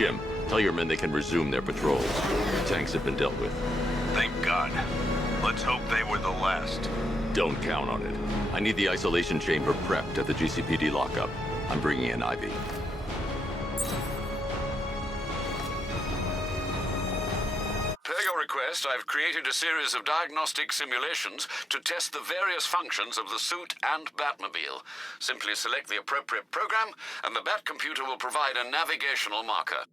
Jim, tell your men they can resume their patrols. The tanks have been dealt with. Thank God. Let's hope they were the last. Don't count on it. I need the isolation chamber prepped at the GCPD lockup. I'm bringing in Ivy. Per your request, I've created a series of diagnostic simulations to test the various functions of the suit and Batmobile. Simply select the appropriate program, and the Bat computer will provide a navigational marker.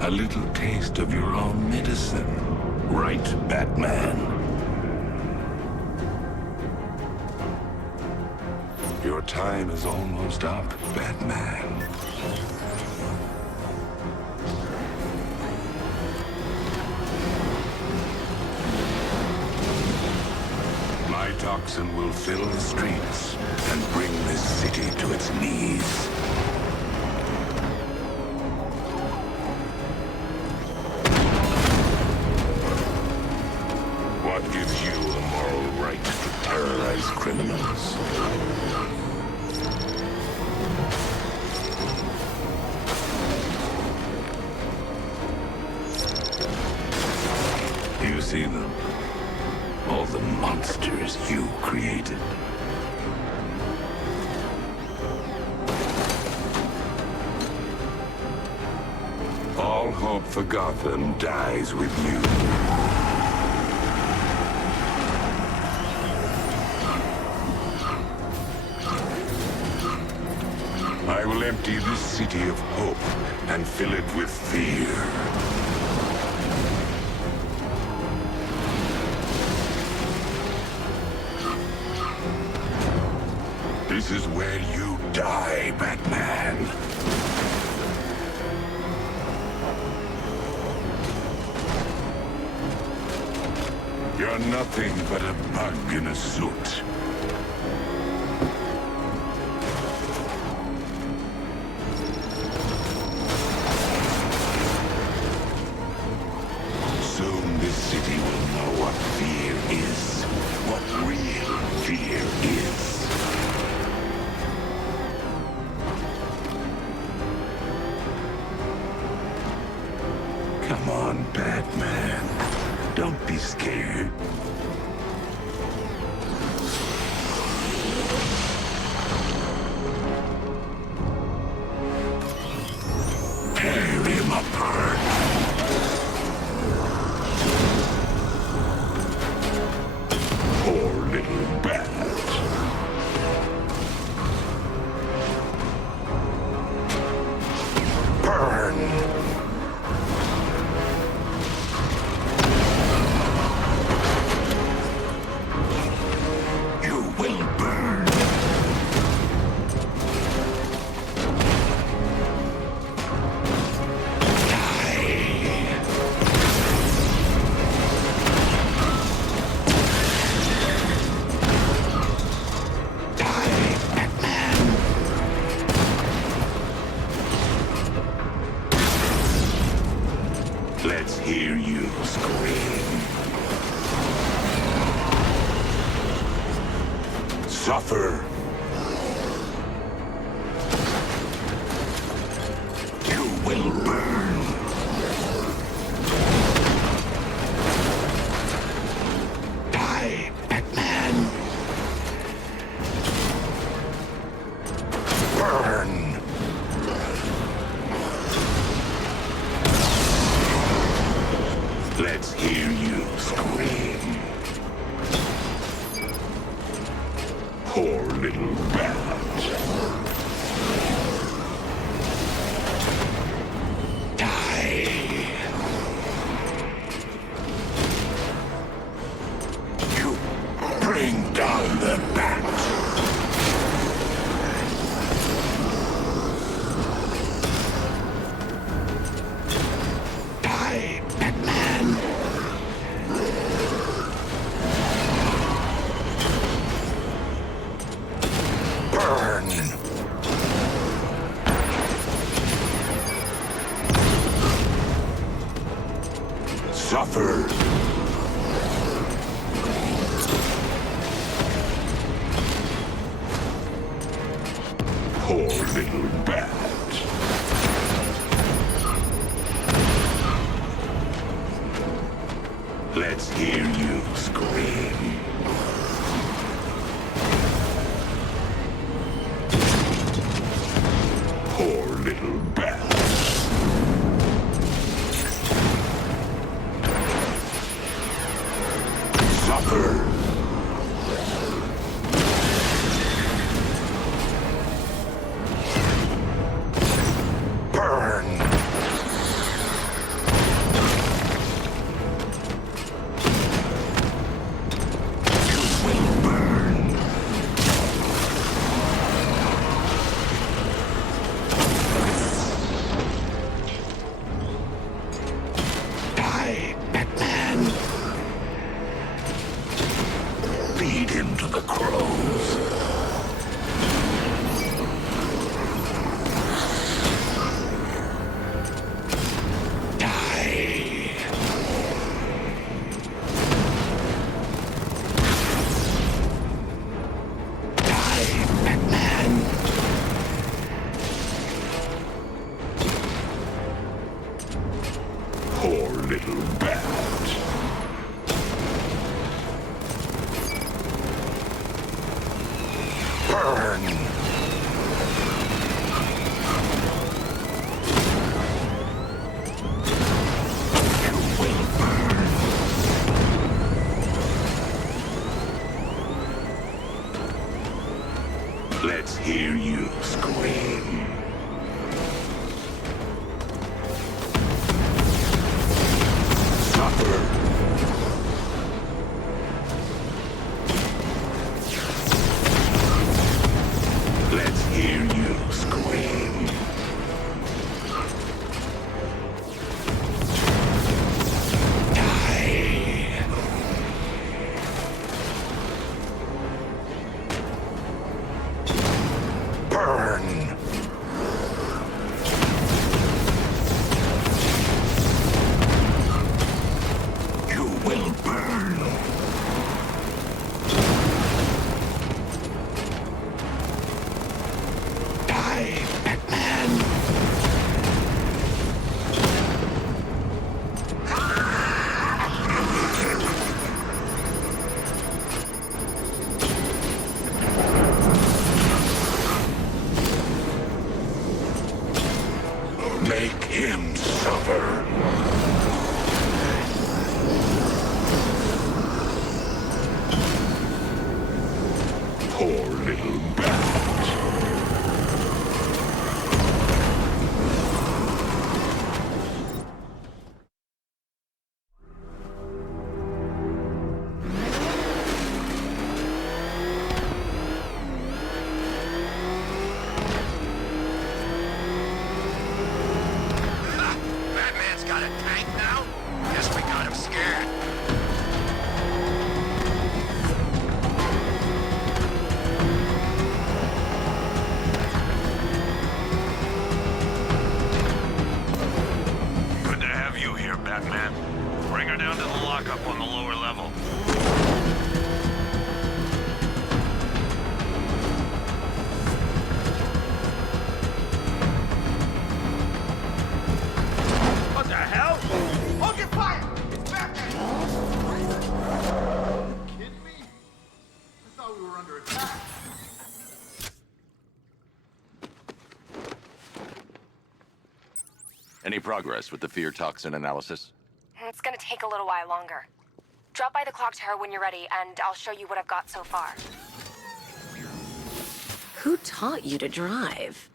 A little taste of your own medicine, right, Batman? Your time is almost up, Batman. My toxin will fill the streets and bring this city to its knees. What gives you the moral right to terrorize criminals? You see them? All the monsters you created. All hope for Gotham dies with you. I will empty this city of hope and fill it with fear. This is where you die, Batman. You're nothing but a bug in a suit. Soon this city will know what fear is, what real fear is. Come on, Batman. Don't be scared. Tear him apart. Poor little bat. Burn! Let's hear you scream. Suffer. You will burn. Die, Batman. Burn. Let's hear you scream. Poor little bat. Die. You bring down the bat. Die, Batman. Burn. Suffer. Poor little bat. Let's hear you scream. Poor little bat. Suffer. Burn. You will burn. Die, Batman. Feed him to the crows. Die. Die, Batman. Poor little bat. Burn. You will burn. Let's hear you scream. Suffer. Let's hear you scream. Die. Burn. You will burn. Die, Batman. Make him suffer. Poor little bat. Batman's got a tank. lockup on the lower level. What the hell? Hold your fire! It's Batman! Are you kidding me? I thought we were under attack. Any progress with the fear toxin analysis? It's gonna take a little while longer. Drop by the clock tower when you're ready, and I'll show you what I've got so far. Who taught you to drive?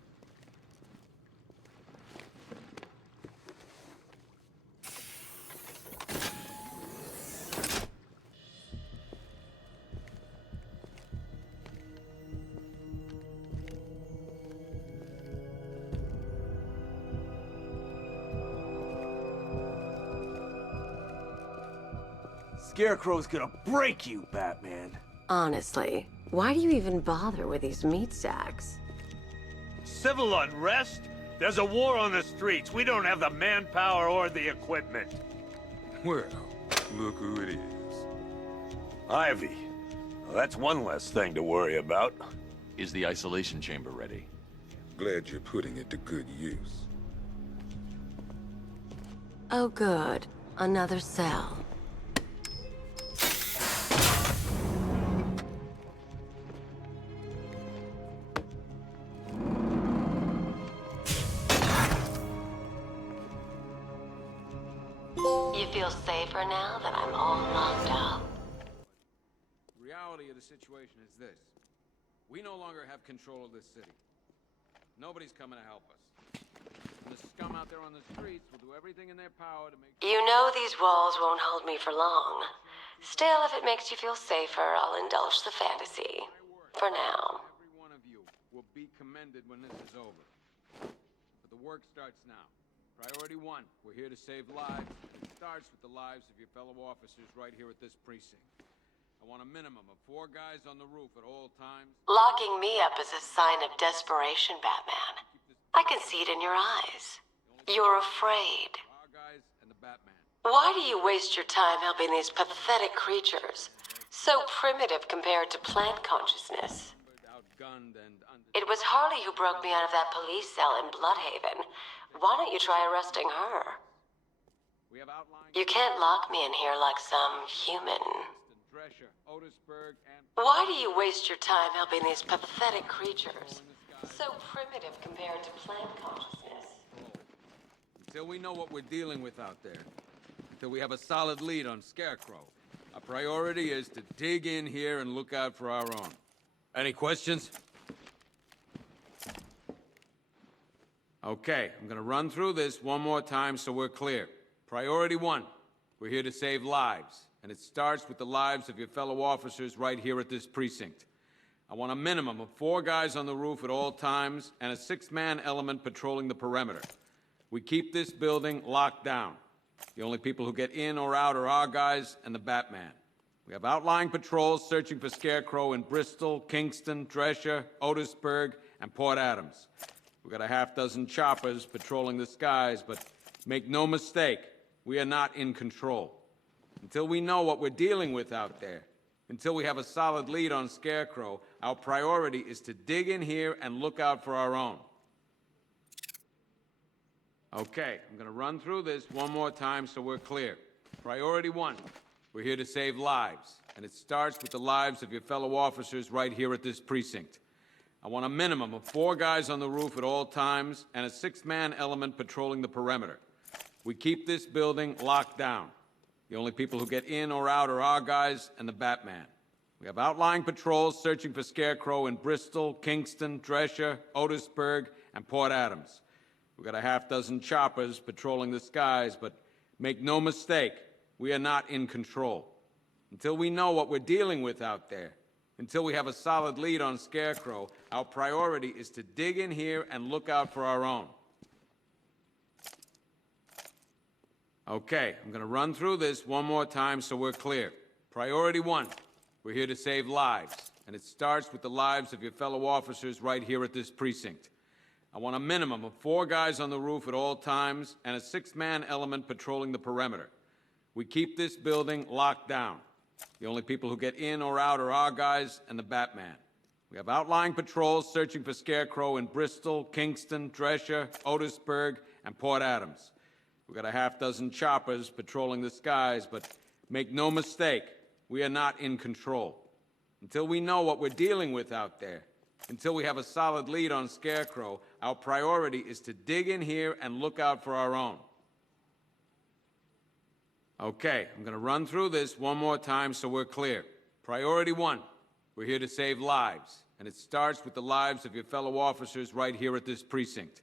Scarecrow's gonna break you, Batman. Honestly, why do you even bother with these meat sacks? Civil unrest? There's a war on the streets. We don't have the manpower or the equipment. Well, look who it is. Ivy. Well, that's one less thing to worry about. Is the isolation chamber ready? Glad you're putting it to good use. Oh good, another cell. You feel safer now that I'm all locked up? The reality of the situation is this. We no longer have control of this city. Nobody's coming to help us. And the scum out there on the streets will do everything in their power to make... You know these walls won't hold me for long. Still, if it makes you feel safer, I'll indulge the fantasy. For now. Every one of you will be commended when this is over. But the work starts now. Priority 1, we're here to save lives. It starts with the lives of your fellow officers right here at this precinct. I want a minimum of 4 guys on the roof at all times. Locking me up is a sign of desperation, Batman. I can see it in your eyes. You're afraid. Our guys and the Batman. Why do you waste your time helping these pathetic creatures? So primitive compared to plant consciousness. Outgunned and It was Harley who broke me out of that police cell in Bloodhaven. Why don't you try arresting her? we have outlined... You can't lock me in here like some human. Drescher, Otisburg, and... Why do you waste your time helping these pathetic creatures? So primitive compared to plant consciousness. Until we know what we're dealing with out there. Until we have a solid lead on Scarecrow. Our priority is to dig in here and look out for our own. Any questions? Okay, I'm gonna run through this one more time so we're clear. Priority 1, we're here to save lives. And it starts with the lives of your fellow officers right here at this precinct. I want a minimum of 4 guys on the roof at all times and a 6-man element patrolling the perimeter. We keep this building locked down. The only people who get in or out are our guys and the Batman. We have outlying patrols searching for Scarecrow in Bristol, Kingston, Drescher, Otisburg, and Port Adams. We've got a half-dozen choppers patrolling the skies, but make no mistake, we are not in control. Until we know what we're dealing with out there, until we have a solid lead on Scarecrow, our priority is to dig in here and look out for our own. Okay, I'm gonna run through this one more time so we're clear. Priority 1, we're here to save lives, and it starts with the lives of your fellow officers right here at this precinct. I want a minimum of 4 guys on the roof at all times and a 6-man element patrolling the perimeter. We keep this building locked down. The only people who get in or out are our guys and the Batman. We have outlying patrols searching for Scarecrow in Bristol, Kingston, Drescher, Otisburg, and Port Adams. We've got a half-dozen choppers patrolling the skies, but make no mistake, we are not in control. Until we know what we're dealing with out there, until we have a solid lead on Scarecrow, our priority is to dig in here and look out for our own. Okay, I'm gonna run through this one more time so we're clear. Priority 1, we're here to save lives, and it starts with the lives of your fellow officers right here at this precinct. I want a minimum of 4 guys on the roof at all times and a 6-man element patrolling the perimeter. We keep this building locked down. The only people who get in or out are our guys and the Batman. We have outlying patrols searching for Scarecrow in Bristol, Kingston, Drescher, Otisburg, and Port Adams. We got a half-dozen choppers patrolling the skies, but make no mistake, we are not in control. Until we know what we're dealing with out there, until we have a solid lead on Scarecrow, our priority is to dig in here and look out for our own. Okay, I'm gonna run through this one more time so we're clear. Priority 1, we're here to save lives, and it starts with the lives of your fellow officers right here at this precinct.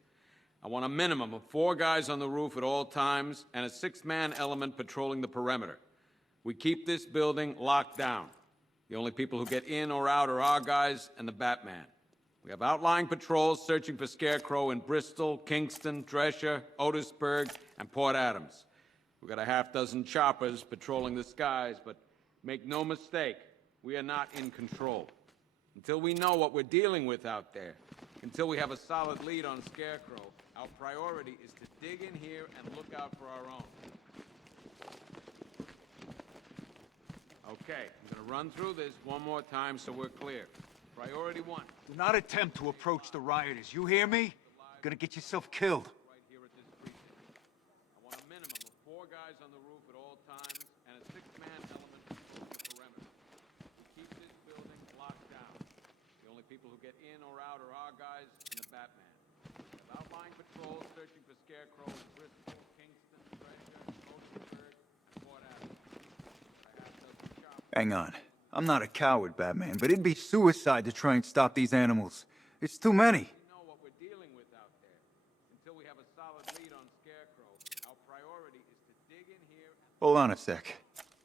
I want a minimum of 4 guys on the roof at all times and a 6-man element patrolling the perimeter. We keep this building locked down. The only people who get in or out are our guys and the Batman. We have outlying patrols searching for Scarecrow in Bristol, Kingston, Drescher, Otisburg, and Port Adams. We got a half-dozen choppers patrolling the skies, but make no mistake, we are not in control. Until we know what we're dealing with out there, until we have a solid lead on Scarecrow, our priority is to dig in here and look out for our own. Okay, I'm gonna run through this one more time so we're clear. Priority 1. Do not attempt to approach the rioters. You hear me? You're gonna get yourself killed. Right here at this precinct. I want a minimum of 4 guys on the roof at all times and a 6-man element patrolling the perimeter. We keep this building locked down. The only people who get in or out are our guys and the Batman. We have outlying patrols searching for Scarecrow in Bristol, Kingston, Drescher, Otisburg, and Port Adams. Hang on. I'm not a coward, Batman, but it'd be suicide to try and stop these animals. It's too many. We know what we're dealing with out there. Until we have a solid lead on Scarecrow, our priority is to dig in here and Hold on a sec.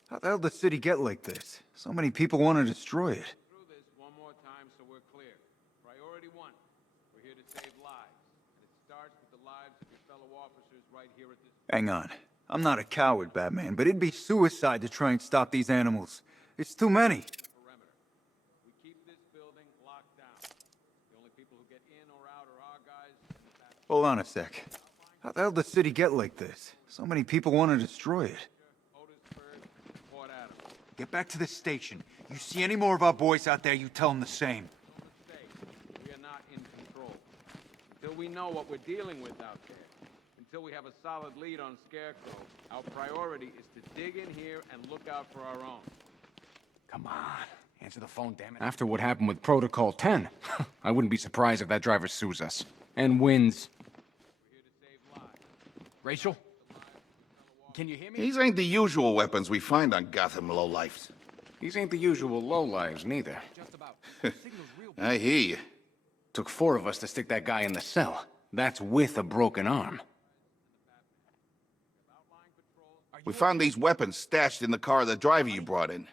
How the hell did the city get like this? So many people want to destroy it. through this one more time so we're clear. Priority 1, we're here to save lives. And it starts with the lives of your fellow officers right here at this... Hang on. I'm not a coward, Batman, but it'd be suicide to try and stop these animals. It's too many. perimeter. We keep this building locked down. The only people who get in or out are our guys and the Batman. Hold on a sec. How the hell did the city get like this? So many people want to destroy it. Otisburg, Port Adams. Get back to the station. You see any more of our boys out there, you tell them the same. No mistake, we are not in control. Until we know what we're dealing with out there, until we have a solid lead on Scarecrow, our priority is to dig in here and look out for our own. Come on. Answer the phone, damn it. After what happened with Protocol 10, I wouldn't be surprised if that driver sues us. And wins. We're here to save lives. Rachel? Can you hear me? These ain't the usual weapons we find on Gotham lowlifes. These ain't the usual lowlives, neither. Just about. I hear you. Took 4 of us to stick that guy in the cell. That's with a broken arm. We found these weapons stashed in the car of the driver you brought in.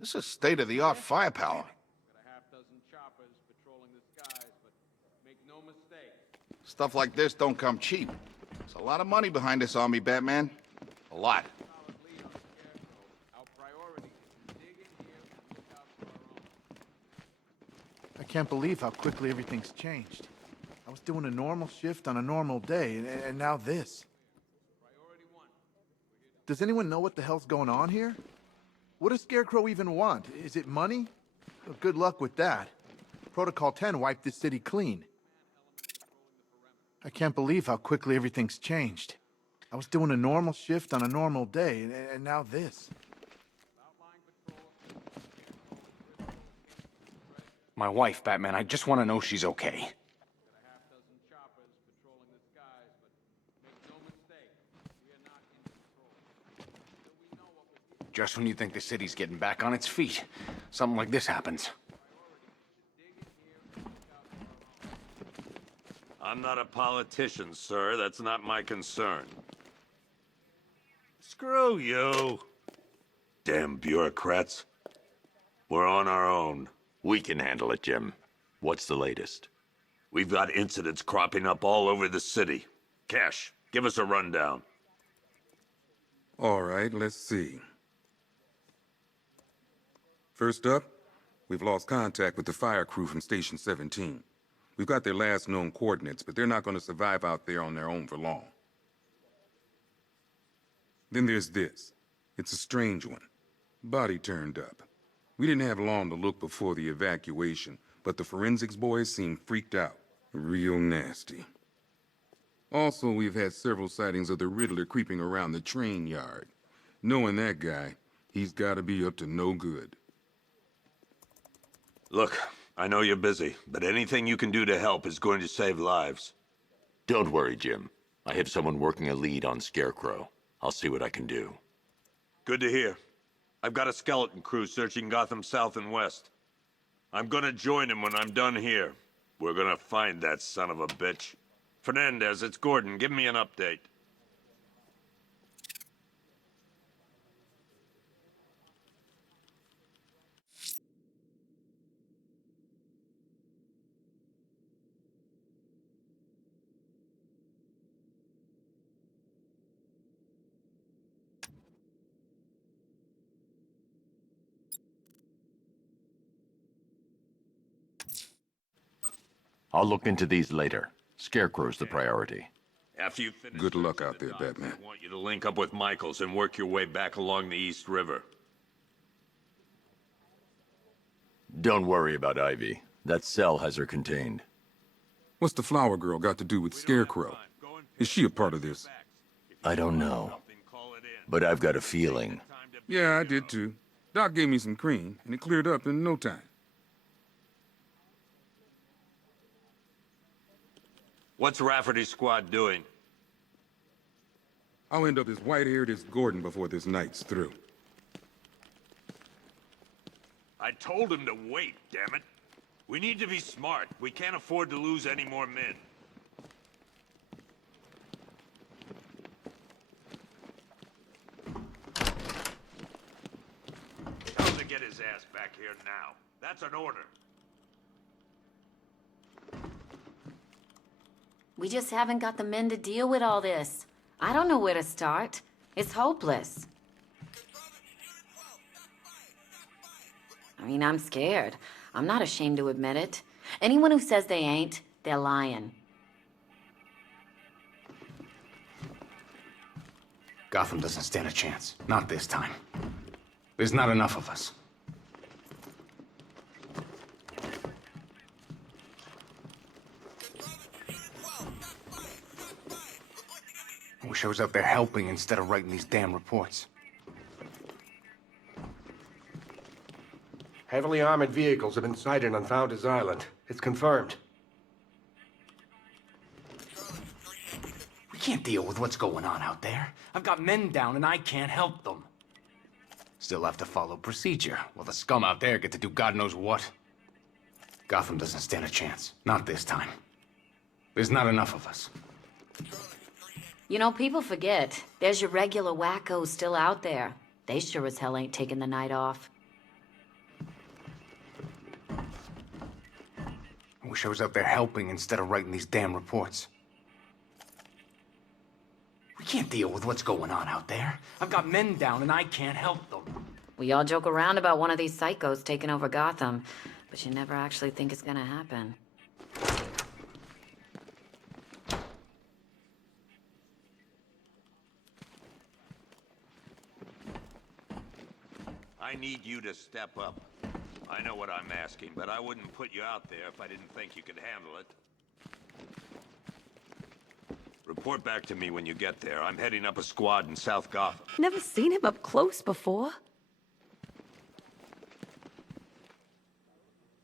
This is state-of-the-art firepower. Got a half-dozen choppers patrolling the skies, but make no mistake. Stuff like this don't come cheap. There's a lot of money behind this army, Batman. A lot. Solid lead on Scarecrow. Our priority is to dig in here and look out for our own. I can't believe how quickly everything's changed. I was doing a normal shift on a normal day, and now this. Priority 1. Does anyone know what the hell's going on here? What does Scarecrow even want? Is it money? Well, good luck with that. Protocol 10 wiped this city clean. I can't believe how quickly everything's changed. I was doing a normal shift on a normal day, and now this. My wife, Batman, I just want to know she's okay. Got a half-dozen choppers patrolling the skies, but make no mistake, we are not in control. Until we know what we're dealing Just when you think the city's getting back on its feet, something like this happens. I'm not a politician, sir. That's not my concern. Screw you. Damn bureaucrats. We're on our own. We can handle it, Jim. What's the latest? We've got incidents cropping up all over the city. Cash, give us a rundown. All right, let's see. First up, we've lost contact with the fire crew from Station 17. We've got their last known coordinates, but they're not going to survive out there on their own for long. Then there's this. It's a strange one. Body turned up. We didn't have long to look before the evacuation, but the forensics boys seemed freaked out. Real nasty. Also, we've had several sightings of the Riddler creeping around the train yard. Knowing that guy, he's gotta be up to no good. Look, I know you're busy, but anything you can do to help is going to save lives. Don't worry, Jim. I have someone working a lead on Scarecrow. I'll see what I can do. Good to hear. I've got a skeleton crew searching Gotham South and West. I'm gonna join him when I'm done here. We're gonna find that son of a bitch. Fernandez, it's Gordon. Give me an update. I'll look into these later. Scarecrow's the priority. After you finish Good luck searching out the there, docks, Batman. I want you to link up with Michaels and work your way back along the East River. Don't worry about Ivy. That cell has her contained. What's the flower girl got to do with Scarecrow? Is she a part of this? I don't know. But I've got a feeling. Yeah, I did too. Doc gave me some cream, and it cleared up in no time. What's Rafferty's squad doing? I'll end up as white-haired as Gordon before this night's through. I told him to wait, damn it. We need to be smart. We can't afford to lose any more men. Tell him to get his ass back here now. That's an order. We just haven't got the men to deal with all this. I don't know where to start. It's hopeless. I mean, I'm scared. I'm not ashamed to admit it. Anyone who says they ain't, they're lying. Gotham doesn't stand a chance. Not this time. There's not enough of us. I wish I was out there helping instead of writing these damn reports. Heavily armored vehicles have been sighted on Founders Island. It's confirmed. We can't deal with what's going on out there. I've got men down and I can't help them. Still have to follow procedure, while the scum out there get to do God knows what. Gotham doesn't stand a chance. Not this time. There's not enough of us. You know, people forget. There's your regular wackos still out there. They sure as hell ain't taking the night off. I wish I was out there helping instead of writing these damn reports. We can't deal with what's going on out there. I've got men down and I can't help them. We all joke around about one of these psychos taking over Gotham, but you never actually think it's gonna happen. I need you to step up. I know what I'm asking, but I wouldn't put you out there if I didn't think you could handle it. Report back to me when you get there. I'm heading up a squad in South Gotham. Never seen him up close before.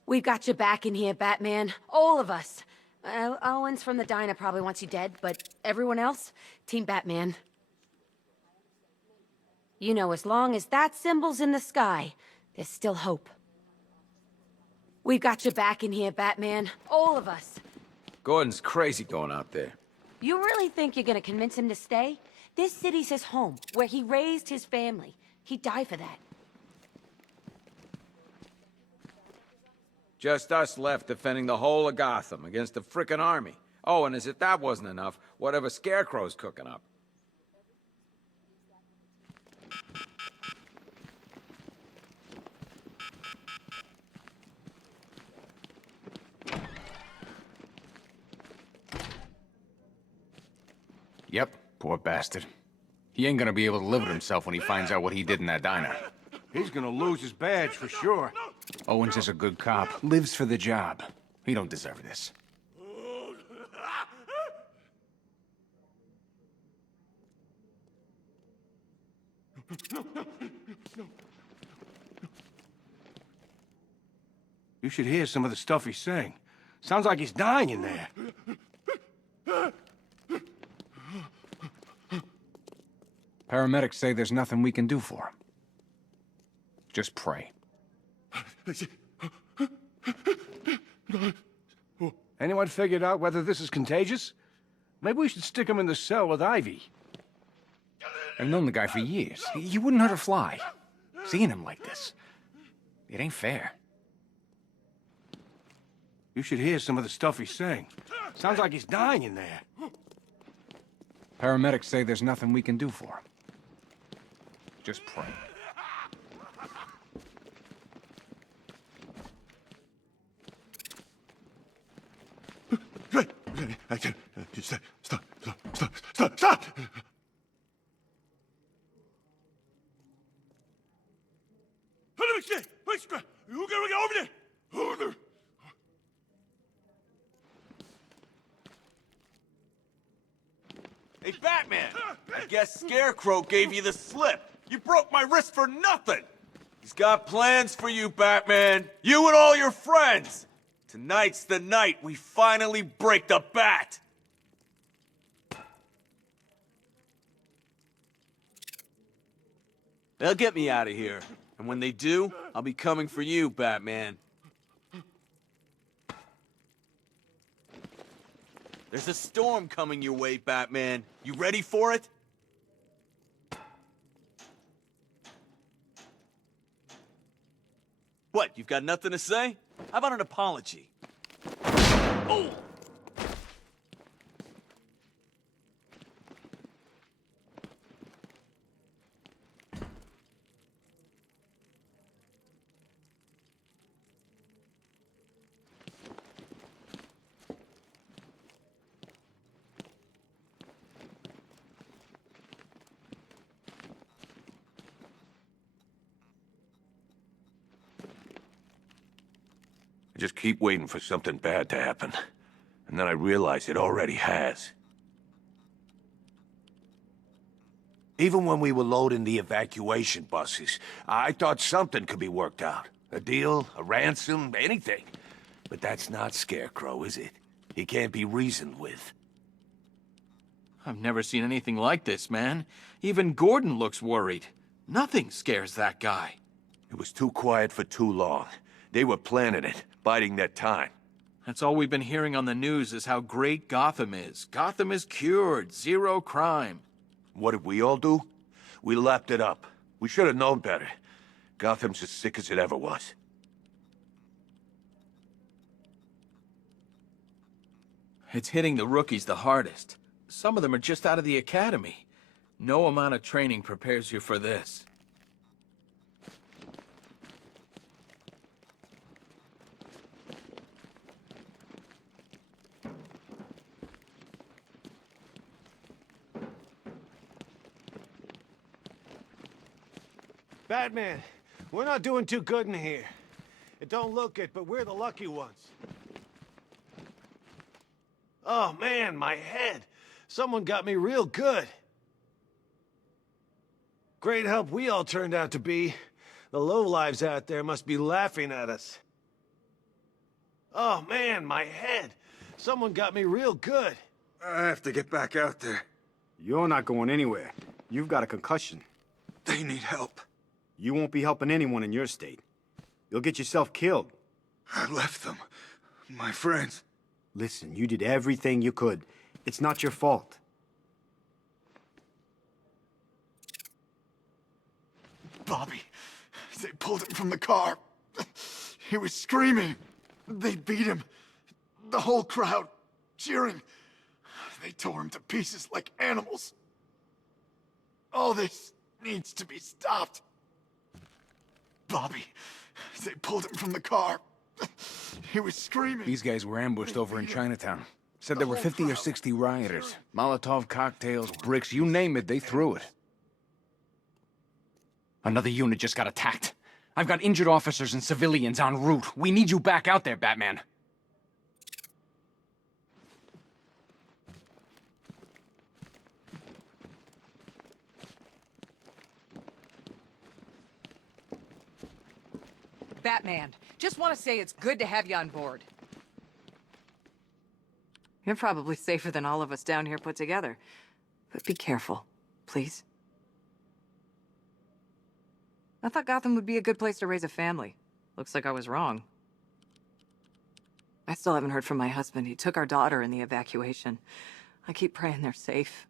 We've got your back in here, Batman. All of us. Owens from the diner probably wants you dead, but everyone else, Team Batman. You know, as long as that symbol's in the sky, there's still hope. We've got your back in here, Batman. All of us. Gordon's crazy going out there. You really think you're gonna convince him to stay? This city's his home, where he raised his family. He'd die for that. Just us left defending the whole of Gotham against the frickin' army. Oh, and as if that wasn't enough, whatever Scarecrow's cooking up. Yep, poor bastard. He ain't gonna be able to live with himself when he finds out what he did in that diner. He's gonna lose his badge for sure. Owens is a good cop, lives for the job. He don't deserve this. You should hear some of the stuff he's saying. Sounds like he's dying in there. Paramedics say there's nothing we can do for him. Just pray. Anyone figured out whether this is contagious? Maybe we should stick him in the cell with Ivy. I've known the guy for years. He wouldn't hurt a fly. Seeing him like this, it ain't fair. You should hear some of the stuff he's saying. Sounds like he's dying in there. Paramedics say there's nothing we can do for him. Just pray. I can't. Stop! Hey, Batman! I guess Scarecrow gave you the slip. You broke my wrist for nothing! He's got plans for you, Batman. You and all your friends! Tonight's the night we finally break the bat! They'll get me out of here. And when they do, I'll be coming for you, Batman. There's a storm coming your way, Batman. You ready for it? What, you've got nothing to say? How about an apology? Oh! I just keep waiting for something bad to happen. And then I realize it already has. Even when we were loading the evacuation buses, I thought something could be worked out. A deal, a ransom, anything. But that's not Scarecrow, is it? He can't be reasoned with. I've never seen anything like this, man. Even Gordon looks worried. Nothing scares that guy. It was too quiet for too long. They were planning it, biding their time. That's all we've been hearing on the news is how great Gotham is. Gotham is cured, zero crime. What did we all do? We lapped it up. We should have known better. Gotham's as sick as it ever was. It's hitting the rookies the hardest. Some of them are just out of the academy. No amount of training prepares you for this. Batman, we're not doing too good in here. It don't look it, but we're the lucky ones. Oh man, my head. Someone got me real good. Great help we all turned out to be. The lowlives out there must be laughing at us. Oh man, my head. Someone got me real good. I have to get back out there. You're not going anywhere. You've got a concussion. They need help. You won't be helping anyone in your state. You'll get yourself killed. I left them. My friends. Listen, you did everything you could. It's not your fault. Bobby, they pulled him from the car. He was screaming. They beat him. The whole crowd cheering. They tore him to pieces like animals. All this needs to be stopped. Bobby, they pulled him from the car. He was screaming. These guys were ambushed over in Chinatown. Said there were 50 or 60 rioters. Molotov cocktails, bricks, you name it, they threw it. Another unit just got attacked. I've got injured officers and civilians en route. We need you back out there, Batman. Batman, just want to say it's good to have you on board. You're probably safer than all of us down here put together. But be careful, please. I thought Gotham would be a good place to raise a family. Looks like I was wrong. I still haven't heard from my husband. He took our daughter in the evacuation. I keep praying they're safe.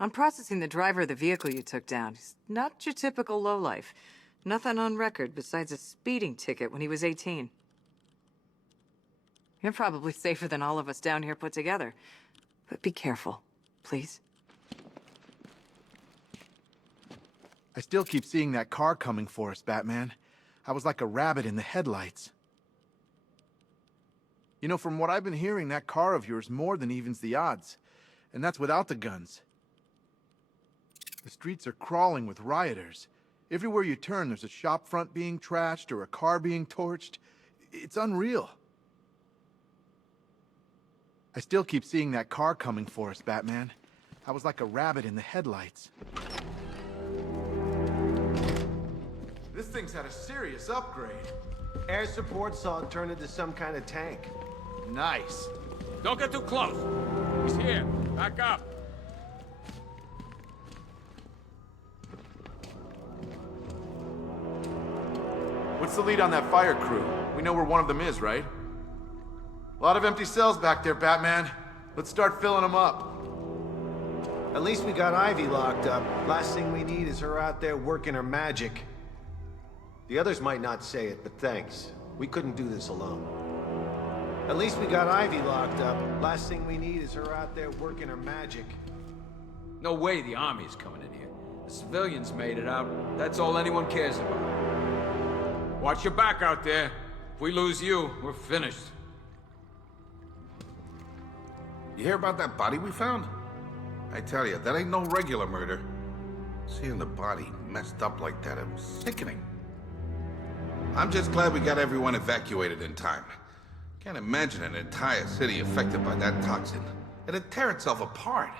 I'm processing the driver of the vehicle you took down. He's not your typical lowlife. Nothing on record besides a speeding ticket when he was 18. You're probably safer than all of us down here put together. But be careful, please. I still keep seeing that car coming for us, Batman. I was like a rabbit in the headlights. You know, from what I've been hearing, that car of yours more than evens the odds. And that's without the guns. The streets are crawling with rioters. Everywhere you turn, there's a shop front being trashed or a car being torched. It's unreal. I still keep seeing that car coming for us, Batman. I was like a rabbit in the headlights. This thing's had a serious upgrade. Air support saw it turn into some kind of tank. Nice. Don't get too close. He's here. Back up. What's the lead on that fire crew? We know where one of them is, right? A lot of empty cells back there, Batman. Let's start filling them up. At least we got Ivy locked up. Last thing we need is her out there working her magic. The others might not say it, but thanks. We couldn't do this alone. At least we got Ivy locked up. Last thing we need is her out there working her magic. No way the army's coming in here. The civilians made it out. That's all anyone cares about. Watch your back out there. If we lose you, we're finished. You hear about that body we found? I tell you, that ain't no regular murder. Seeing the body messed up like that, it was sickening. I'm just glad we got everyone evacuated in time. Can't imagine an entire city affected by that toxin. It'd tear itself apart.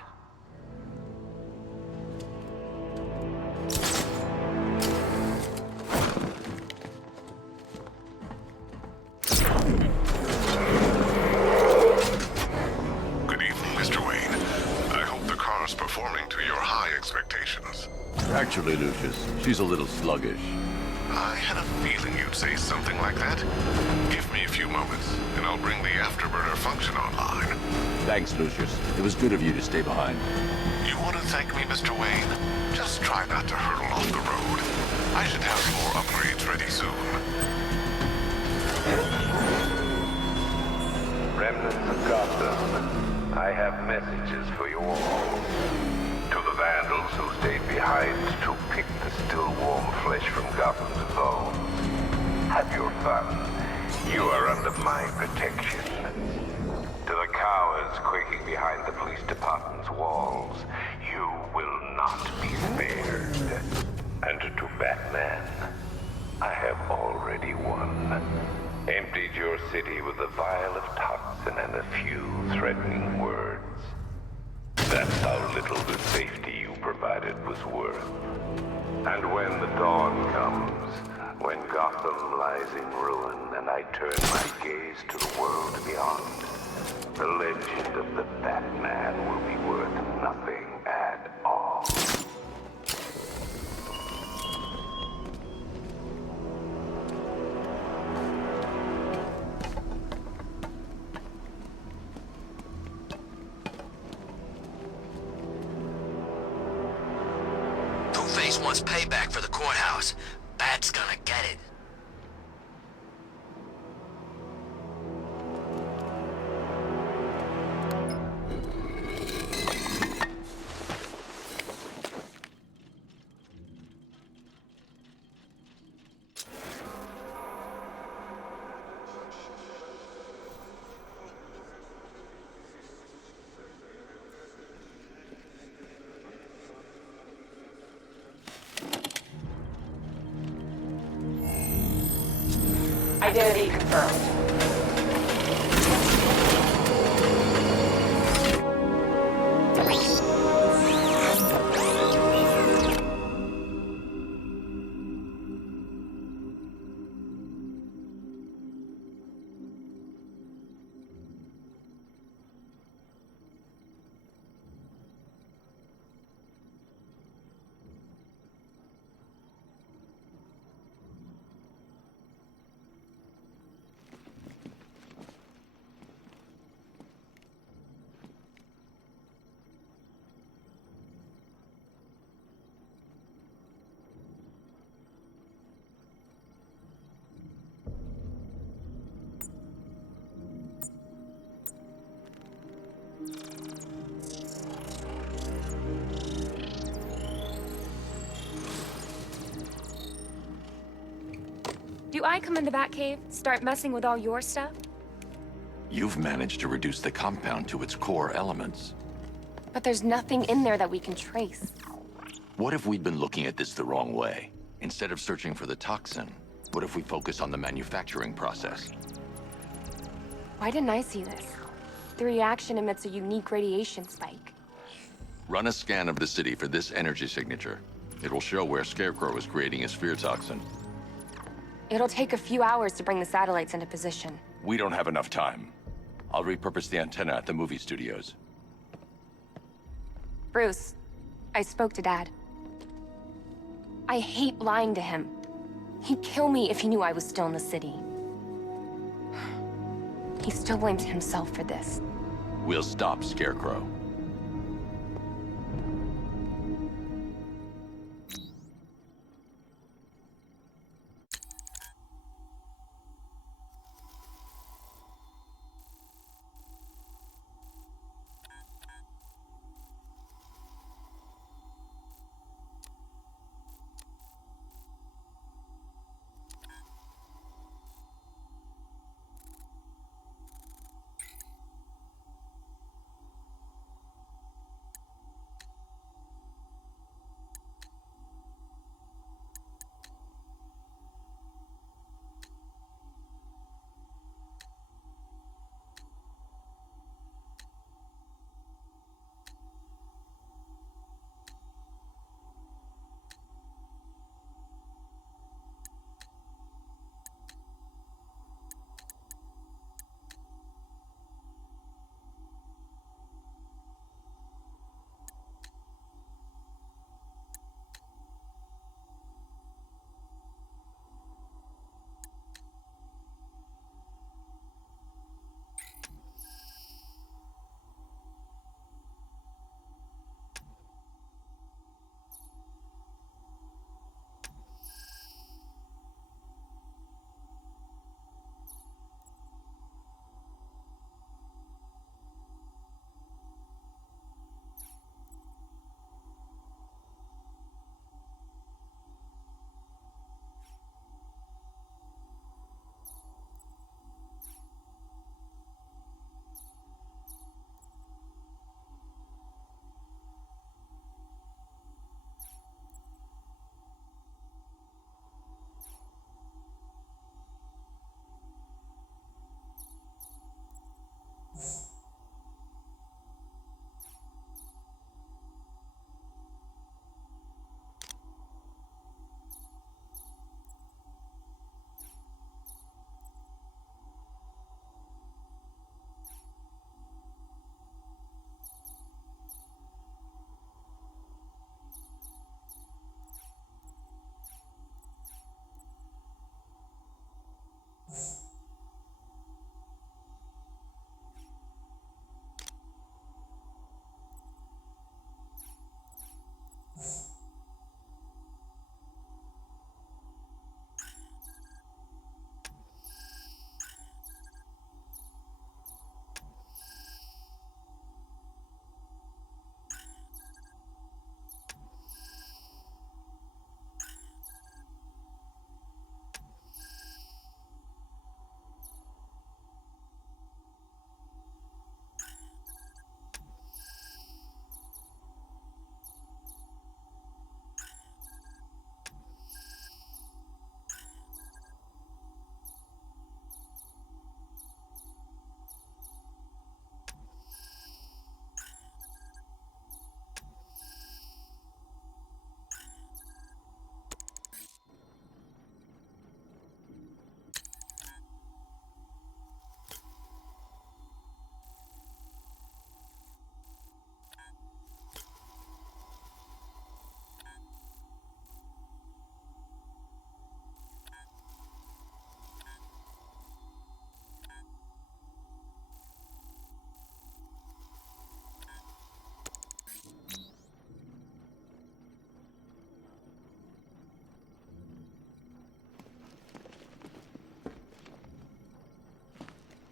Good evening, Mr. Wayne. I hope the car's performing to your high expectations. Actually, Lucius, she's a little sluggish. I had a feeling you'd say something like that. Give me a few moments, and I'll bring the afterburner function online. Thanks, Lucius. It was good of you to stay behind. You want to thank me, Mr. Wayne? Just try not to hurtle off the road. I should have some more upgrades ready soon. Remnants of Gotham, I have messages for you all. To the vandals who stayed behind to pick the still warm flesh from Gotham's bones. Have your fun. You are under my protection. To the cowards quaking behind the police department's walls, you will not be spared. And to Batman, I have already won. Emptied your city with a vial of toxin and a few threatening words. That's how little the safety you provided was worth. And when the dawn comes, when Gotham lies in ruin and I turn my gaze to the world beyond, the legend of the Batman will be worth nothing at all. Two-Face wants payback for the courthouse. Bat's gonna get it. Identity confirmed. Do I come in the Batcave, start messing with all your stuff? You've managed to reduce the compound to its core elements. But there's nothing in there that we can trace. What if we'd been looking at this the wrong way? Instead of searching for the toxin, what if we focus on the manufacturing process? Why didn't I see this? The reaction emits a unique radiation spike. Run a scan of the city for this energy signature. It will show where Scarecrow is creating his fear toxin. It'll take a few hours to bring the satellites into position. We don't have enough time. I'll repurpose the antenna at the movie studios. Bruce, I spoke to Dad. I hate lying to him. He'd kill me if he knew I was still in the city. He still blames himself for this. We'll stop Scarecrow.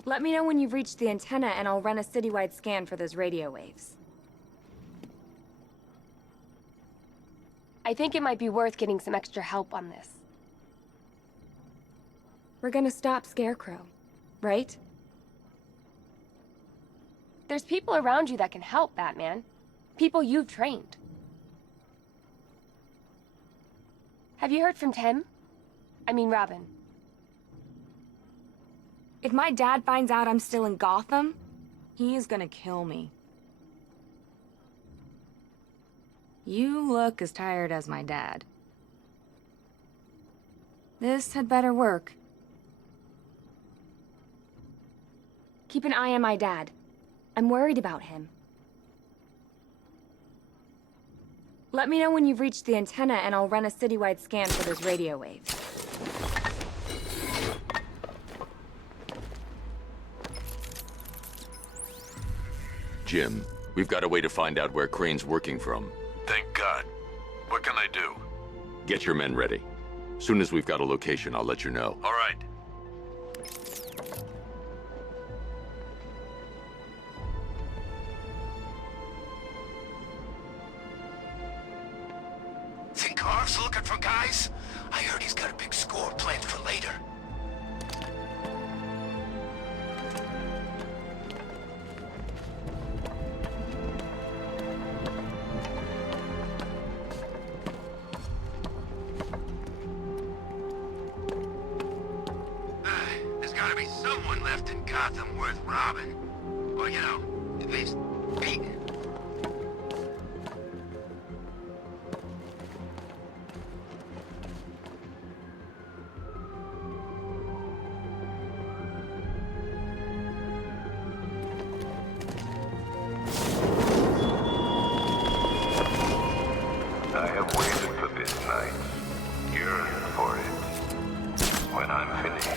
Let me know when you've reached the antenna and I'll run a citywide scan for those radio waves. I think it might be worth getting some extra help on this. We're gonna stop Scarecrow, right? There's people around you that can help, Batman. People you've trained. Have you heard from Tim? I mean, Robin. If my dad finds out I'm still in Gotham, he is gonna kill me. You look as tired as my dad. This had better work. Keep an eye on my dad. I'm worried about him. Let me know when you've reached the antenna and I'll run a citywide scan for those radio waves. Jim, we've got a way to find out where Crane's working from. Thank God. What can I do? Get your men ready. Soon as we've got a location, I'll let you know. All right. Think Harv's looking for guys? I heard he's got a big score planned for later. There's gotta be someone left in Gotham worth robbing. Or, you know, at least beating. I have waited for this night, yearned for it. When I'm finished,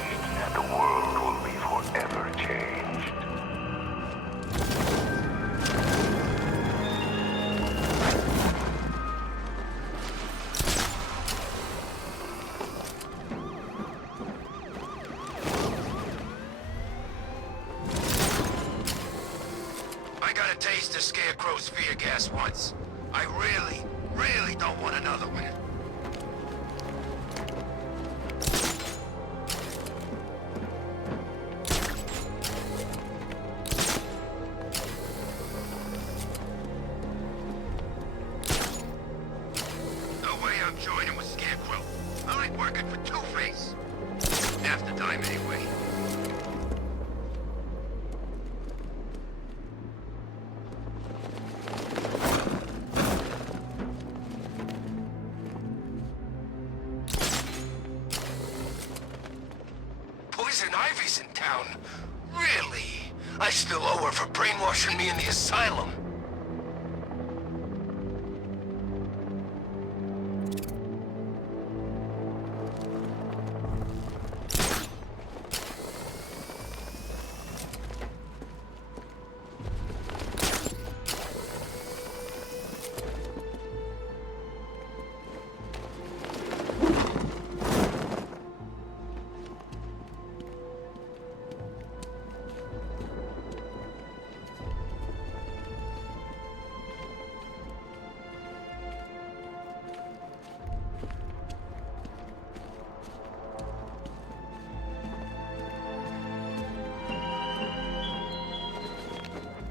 the world will be forever changed. I got a taste of Scarecrow's fear gas once. I really don't want another one. No way I'm joining with Scarecrow. I like working for Two-Face. Half the time, anyway. Poison Ivy's in town. Really? I still owe her for brainwashing me in the asylum.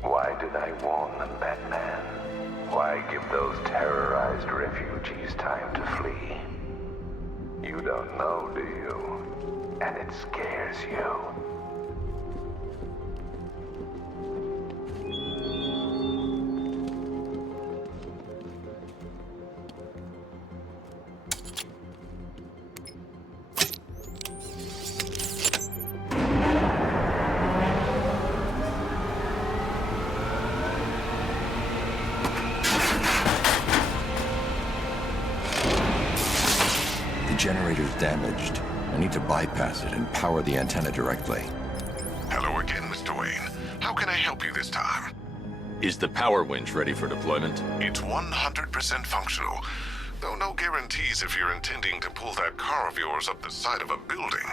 Why did I warn them, Batman? Why give those terrorized refugees time to flee? You don't know, do you? And it scares you. Generator's damaged. I need to bypass it and power the antenna directly. Hello again, Mr. Wayne. How can I help you this time? Is the power winch ready for deployment? It's 100% functional, though no guarantees if you're intending to pull that car of yours up the side of a building.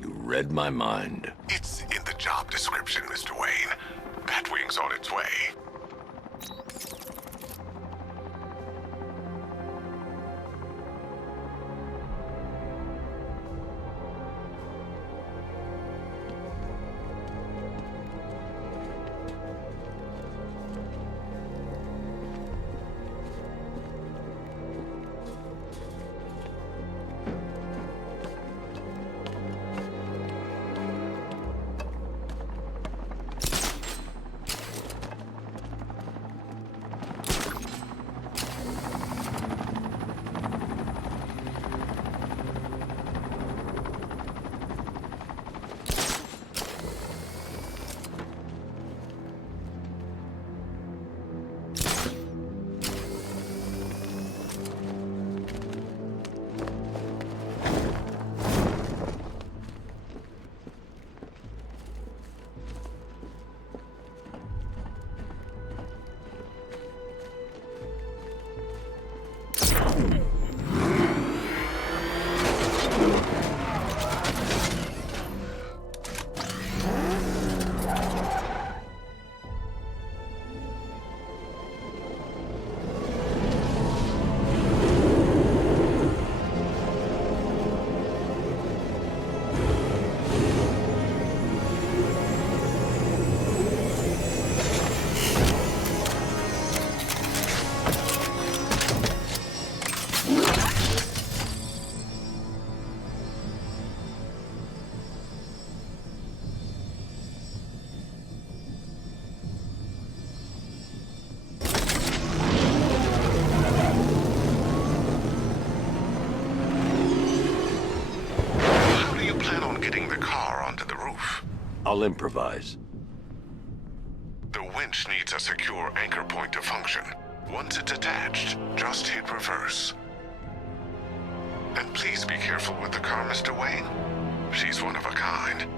You read my mind. It's in the the job description, Mr. Wayne. Batwing's on its way. I'll improvise. The winch needs a secure anchor point to function. Once it's attached, just hit reverse. And please be careful with the car, Mr. Wayne. She's one of a kind.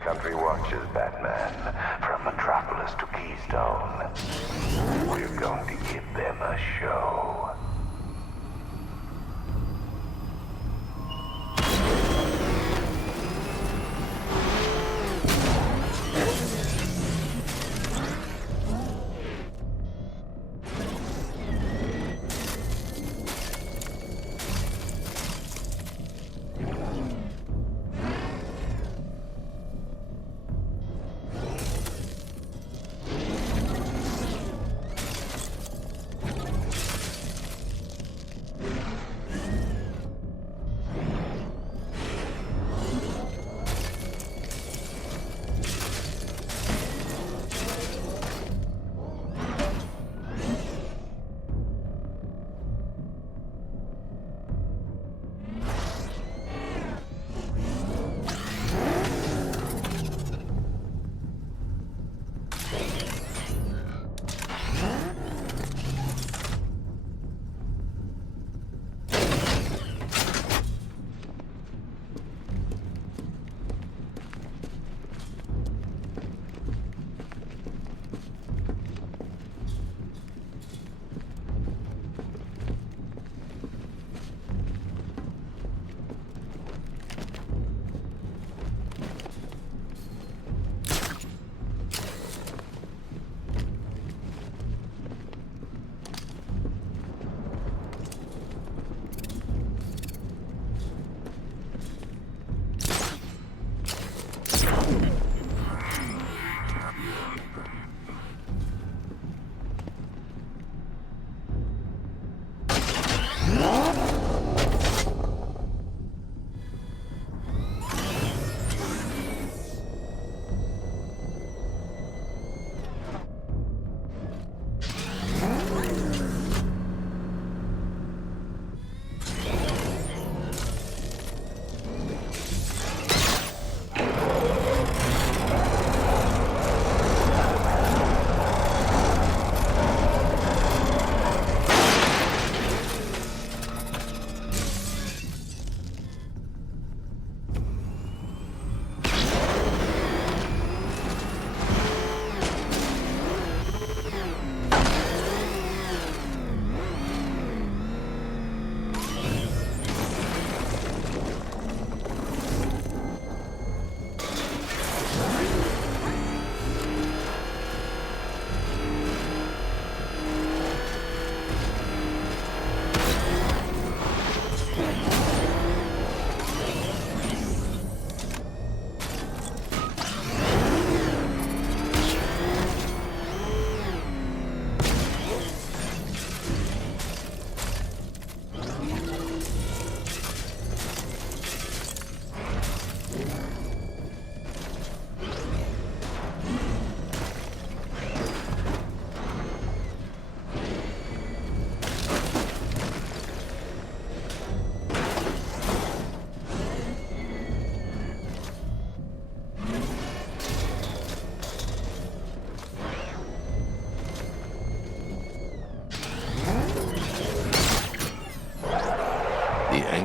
Country watches, Batman. From Metropolis to Keystone. We're going to give them a show.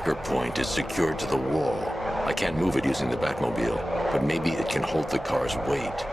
anchor point is secured to the wall. I can't move it using the Batmobile, but maybe it can hold the car's weight.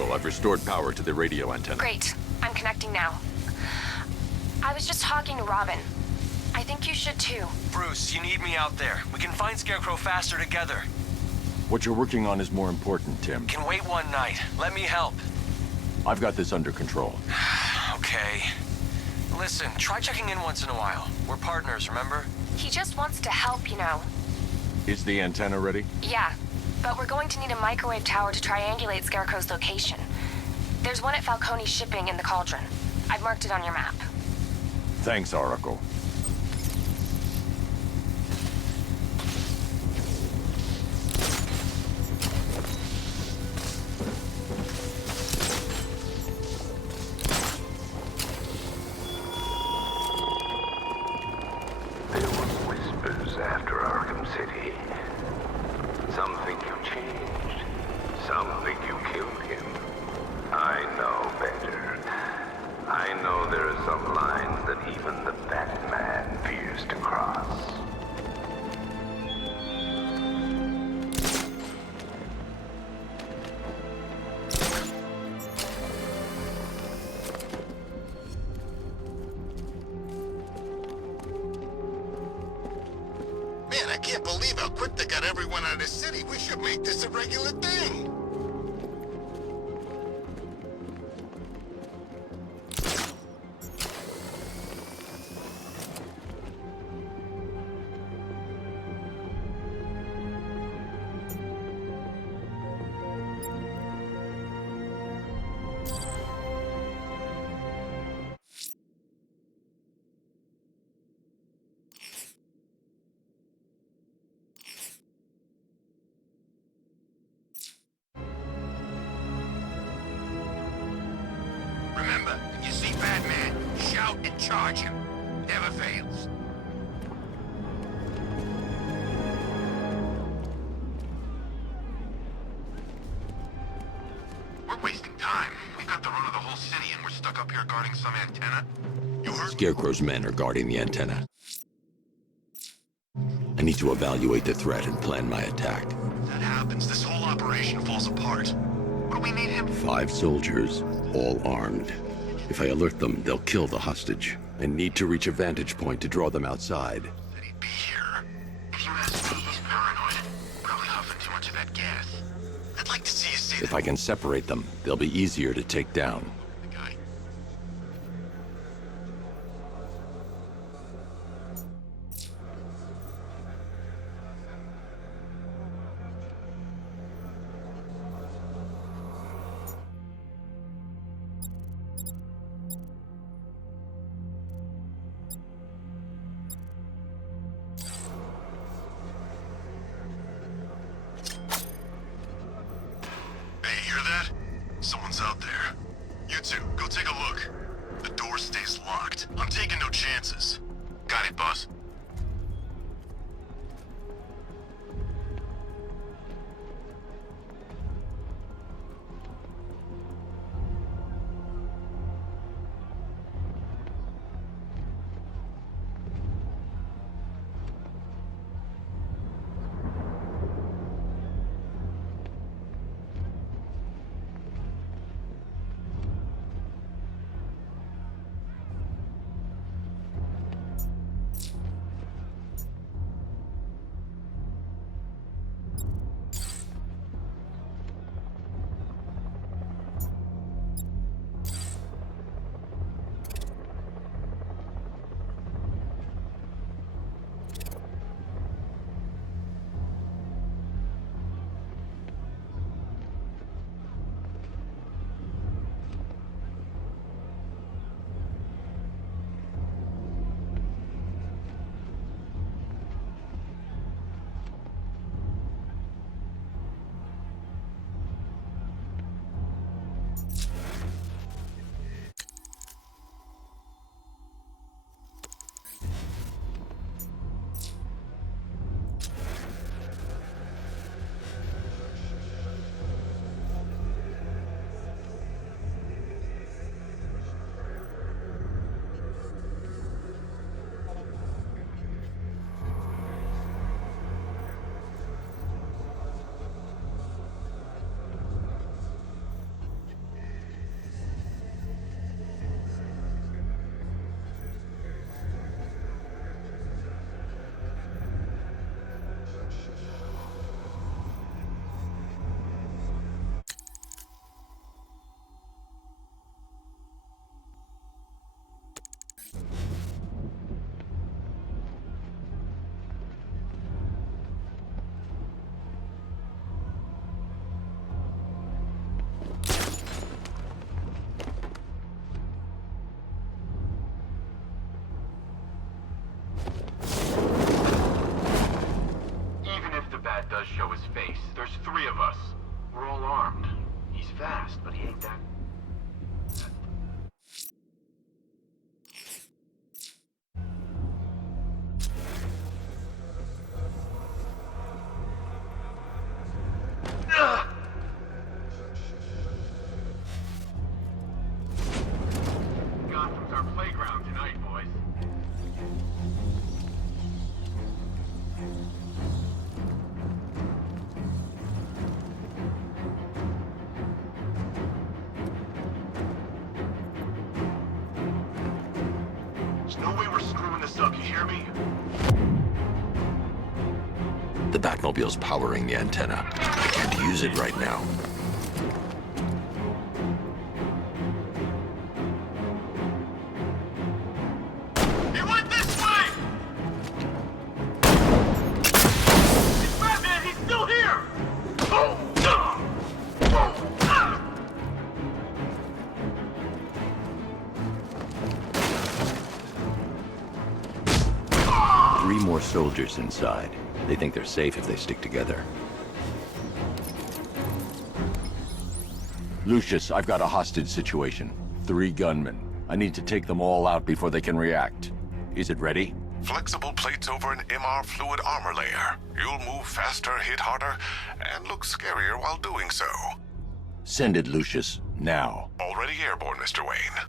Oracle, I've restored power to the radio antenna. Great. I'm connecting now. I was just talking to Robin. I think you should too. Bruce, you need me out there. We can find Scarecrow faster together. What you're working on is more important, Tim. Can wait one night. Let me help. I've got this under control. Okay. Listen, try checking in once in a while. We're partners, remember? He just wants to help, you know. Is the antenna ready? Yeah, but we're going to need a microwave tower to triangulate Scarecrow's location. There's one at Falcone Shipping in the Cauldron. I've marked it on your map. Thanks, Oracle. There were whispers after Arkham City. Some think you changed. Some think you killed him. I know better. I know there are some lines that even the Batman fears to cross. Man, I can't believe how quick they got everyone out of the city. We should make this a regular thing. Remember, if you see Batman, shout and charge him. Never fails. We're wasting time. We've got the run of the whole city and we're stuck up here guarding some antenna. You heard? Scarecrow's men are guarding the antenna. I need to evaluate the threat and plan my attack. If that happens, this whole operation falls apart. What do we need him for? 5 soldiers, all armed. If I alert them, they'll kill the hostage. I need to reach a vantage point to draw them outside. That he'd be here. If you ask me, he's paranoid. Probably huffing too much of that gas. I'd like to see you say If I can separate them, they'll be easier to take down. the guy. Hey, hear that? Someone's out there. You two, go take a look. The door stays locked. I'm taking no chances. Got it, boss. 3 of us. We're all armed. He's fast, but he ain't that... Gotham's our playground tonight, boys. There's no way we're screwing this up, you hear me? The Batmobile's powering the antenna. I can't use it right now. He went this way! It's Batman! He's still here! Three more soldiers inside. They think they're safe if they stick together. Lucius, I've got a hostage situation. 3 gunmen. I need to take them all out before they can react. Is it ready? Flexible plates over an MR fluid armor layer. You'll move faster, hit harder, and look scarier while doing so. Send it, Lucius. Now. Already airborne, Mr. Wayne.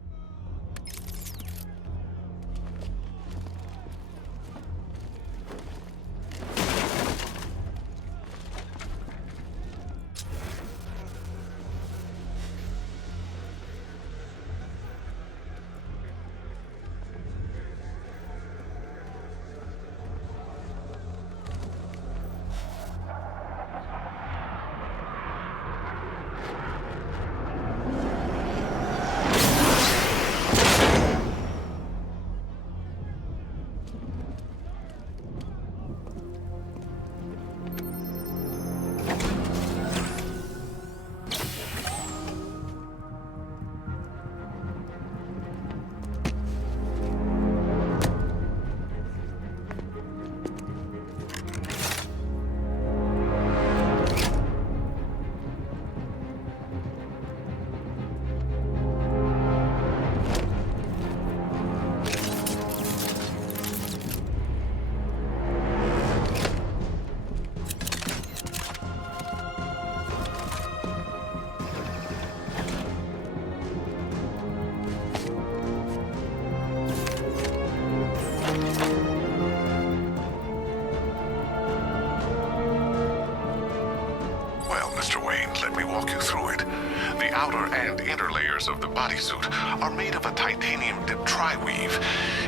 Of the bodysuit are made of a titanium dip tri-weave.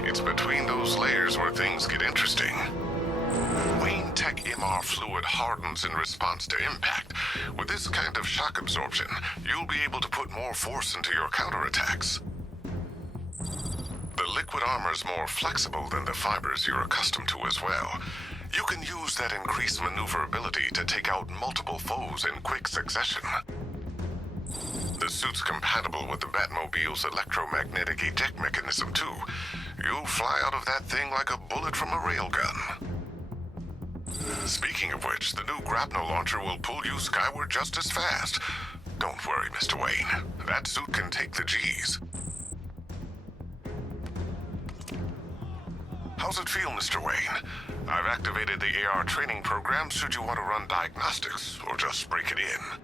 It's between those layers where things get interesting. Wayne Tech MR fluid hardens in response to impact. With this kind of shock absorption, you'll be able to put more force into your counterattacks. The liquid armor's more flexible than the fibers you're accustomed to as well. You can use that increased maneuverability to take out multiple foes in quick succession. The suit's compatible with the Batmobile's electromagnetic eject mechanism, too. You'll fly out of that thing like a bullet from a railgun. Speaking of which, the new grapnel launcher will pull you skyward just as fast. Don't worry, Mr. Wayne. That suit can take the G's. How's it feel, Mr. Wayne? I've activated the AR training program should you want to run diagnostics, or just break it in.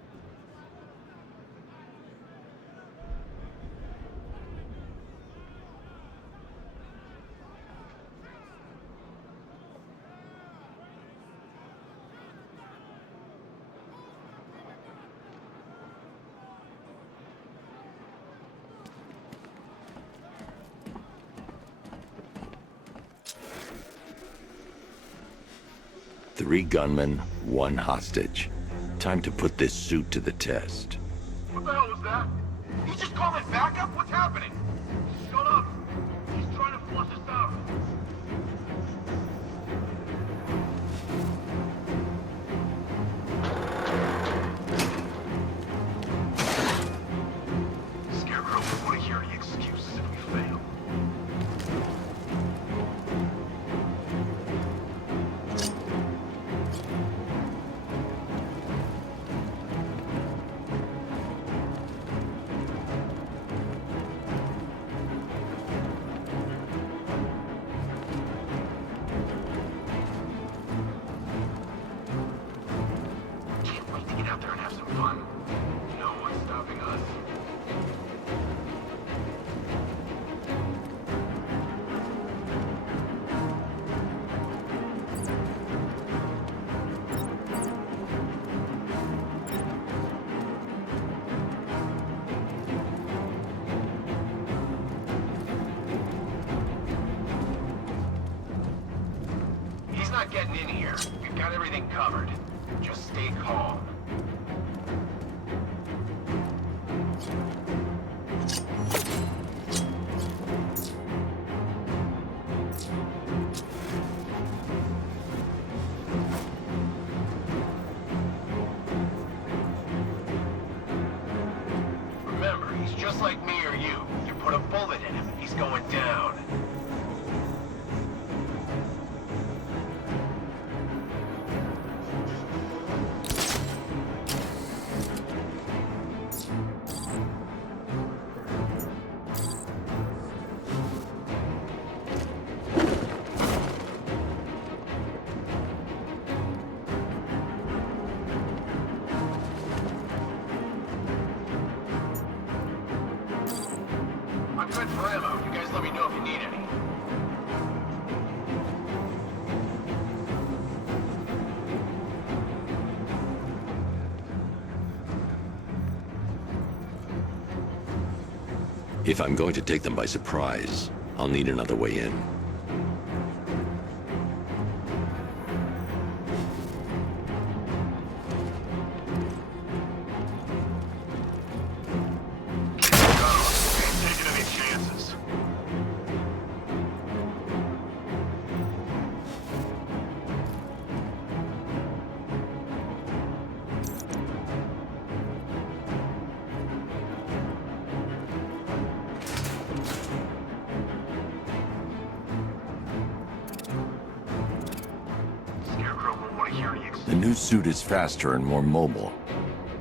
Three gunmen, 1 hostage. Time to put this suit to the test. What the hell was that? He just called it backup? What's happening? Shut up! He's trying to flush us out. Scarecrow won't want to hear any excuses if we fail. He's not getting in here. We've got everything covered. Just stay calm. Remember, he's just like me or you. You put a bullet in him, he's going down. I'm good for ammo. You guys let me know if you need any. If I'm going to take them by surprise, I'll need another way in. Ain't taking any chances. Scarecrow won't want to hear any The new suit is faster and more mobile.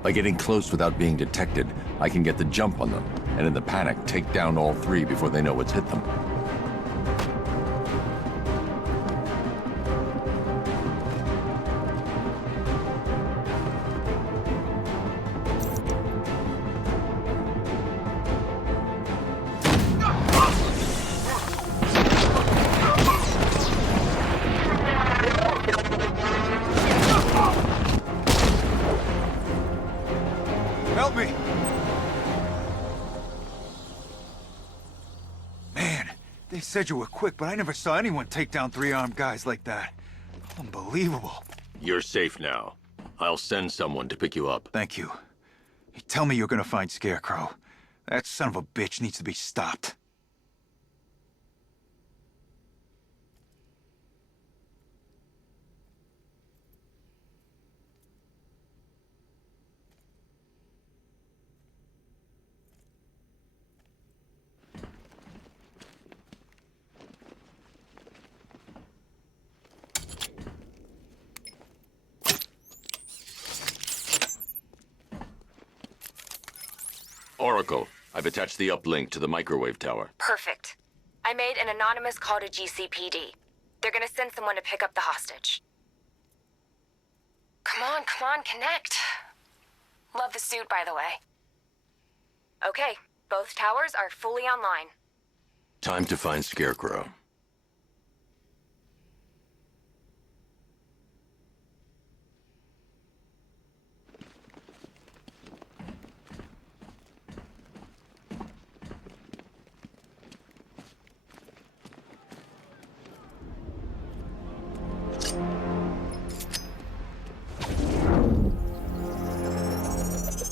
By getting close without being detected, I can get the jump on them, and in the panic, take down all three before they know what's hit them. Help me! Man, they said you were quick, but I never saw anyone take down 3 armed guys like that. Unbelievable. You're safe now. I'll send someone to pick you up. Thank you. Hey, tell me you're gonna find Scarecrow. That son of a bitch needs to be stopped. Oracle, I've attached the uplink to the microwave tower. Perfect. I made an anonymous call to GCPD. They're gonna send someone to pick up the hostage. Come on, connect. Love the suit, by the way. Okay, both towers are fully online. Time to find Scarecrow.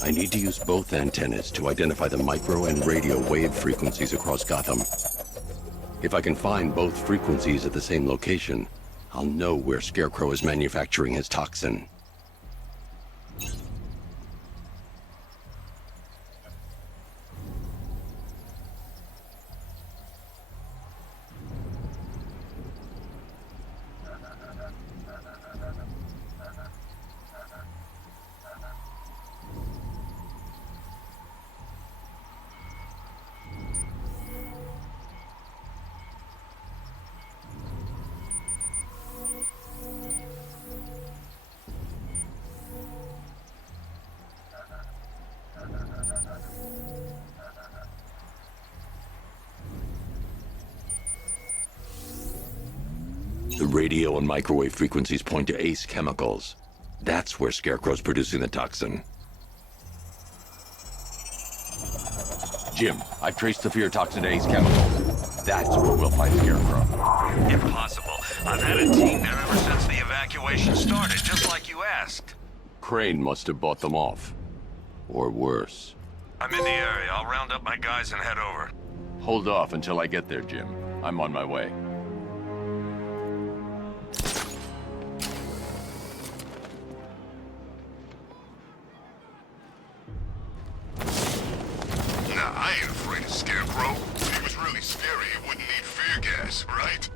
I need to use both antennas to identify the micro and radio wave frequencies across Gotham. If I can find both frequencies at the same location, I'll know where Scarecrow is manufacturing his toxin. The radio and microwave frequencies point to Ace Chemicals. That's where Scarecrow's producing the toxin. Jim, I've traced the fear toxin to Ace Chemicals. That's where we'll find Scarecrow. Impossible. I've had a team there ever since the evacuation started, just like you asked. Crane must have bought them off. Or worse. I'm in the area. I'll round up my guys and head over. Hold off until I get there, Jim. I'm on my way. Nah, I ain't afraid of Scarecrow. If he was really scary, he wouldn't need fear gas, right?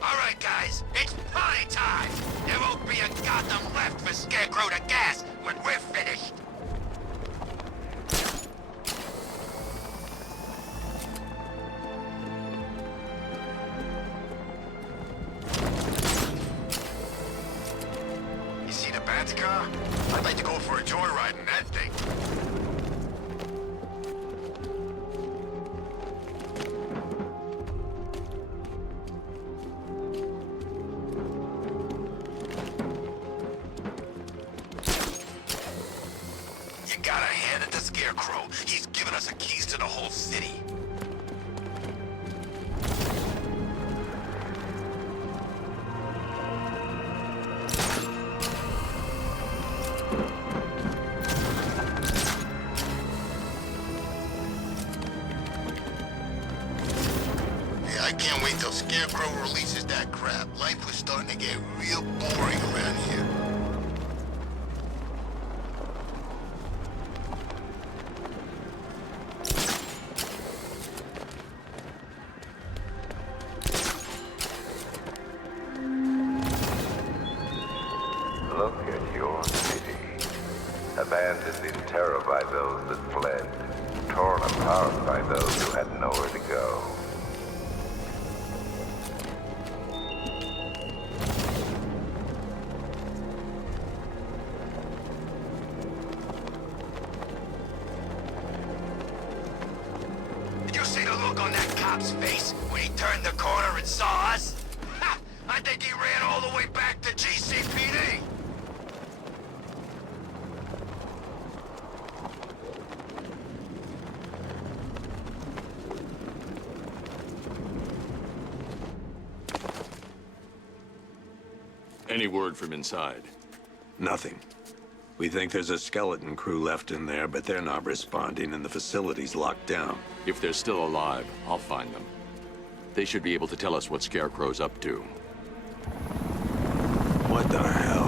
Alright, guys, it's party time! There won't be a Gotham left for Scarecrow to gas when we're finished! You see the Bat's car? I'd like to go for a joyride in that thing. You gotta hand it to Scarecrow. He's given us the keys to the whole city. Yeah, I can't wait till Scarecrow releases that crap. Life was starting to get real boring around here. Look at your city. Abandoned in terror by those that fled. Torn apart by those who had nowhere to go. Did you see the look on that cop's face when he turned the corner and saw us? Ha! I think he ran all the way back to GCPD! Any word from inside? Nothing. We think there's a skeleton crew left in there, but they're not responding and the facility's locked down. If they're still alive, I'll find them. They should be able to tell us what Scarecrow's up to. What the hell?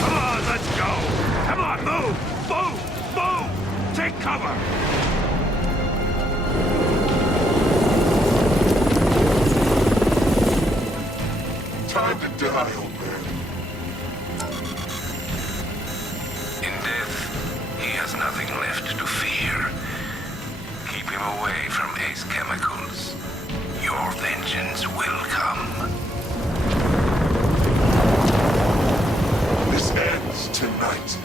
Come on, let's go! Come on, move! Move! Move! Take cover! Time to die, old man. In death, he has nothing left to fear. Keep him away from Ace Chemicals. Your vengeance will come. This ends tonight.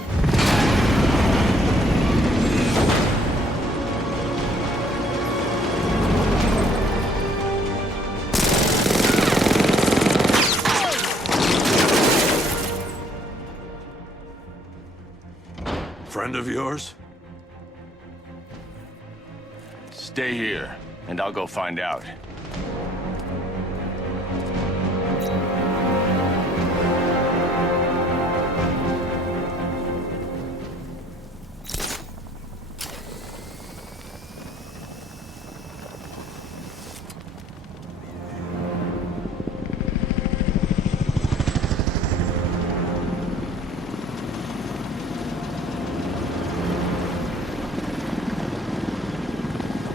Friend of yours? Stay here, and I'll go find out.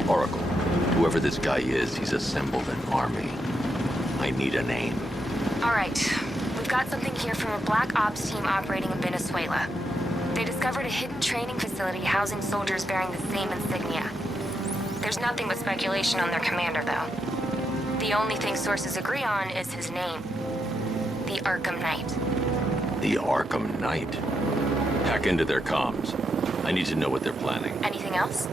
Oracle, whoever this guy is, he's assembled an army. I need a name. All right. We've got something here from a Black Ops team operating in Venezuela. They discovered a hidden training facility housing soldiers bearing the same insignia. There's nothing but speculation on their commander, though. The only thing sources agree on is his name. The Arkham Knight. The Arkham Knight? Hack into their comms. I need to know what they're planning. Anything else?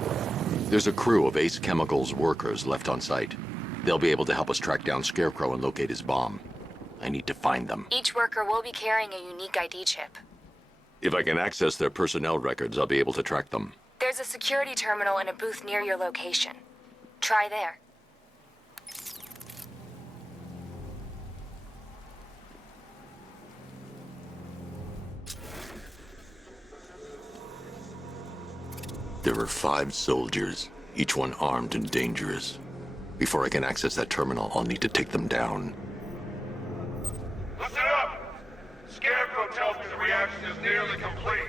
There's a crew of Ace Chemicals workers left on site. They'll be able to help us track down Scarecrow and locate his bomb. I need to find them. Each worker will be carrying a unique ID chip. If I can access their personnel records, I'll be able to track them. There's a security terminal in a booth near your location. Try there. There are 5 soldiers, each one armed and dangerous. Before I can access that terminal, I'll need to take them down. Listen up! Scarecrow tells me the reaction is nearly complete.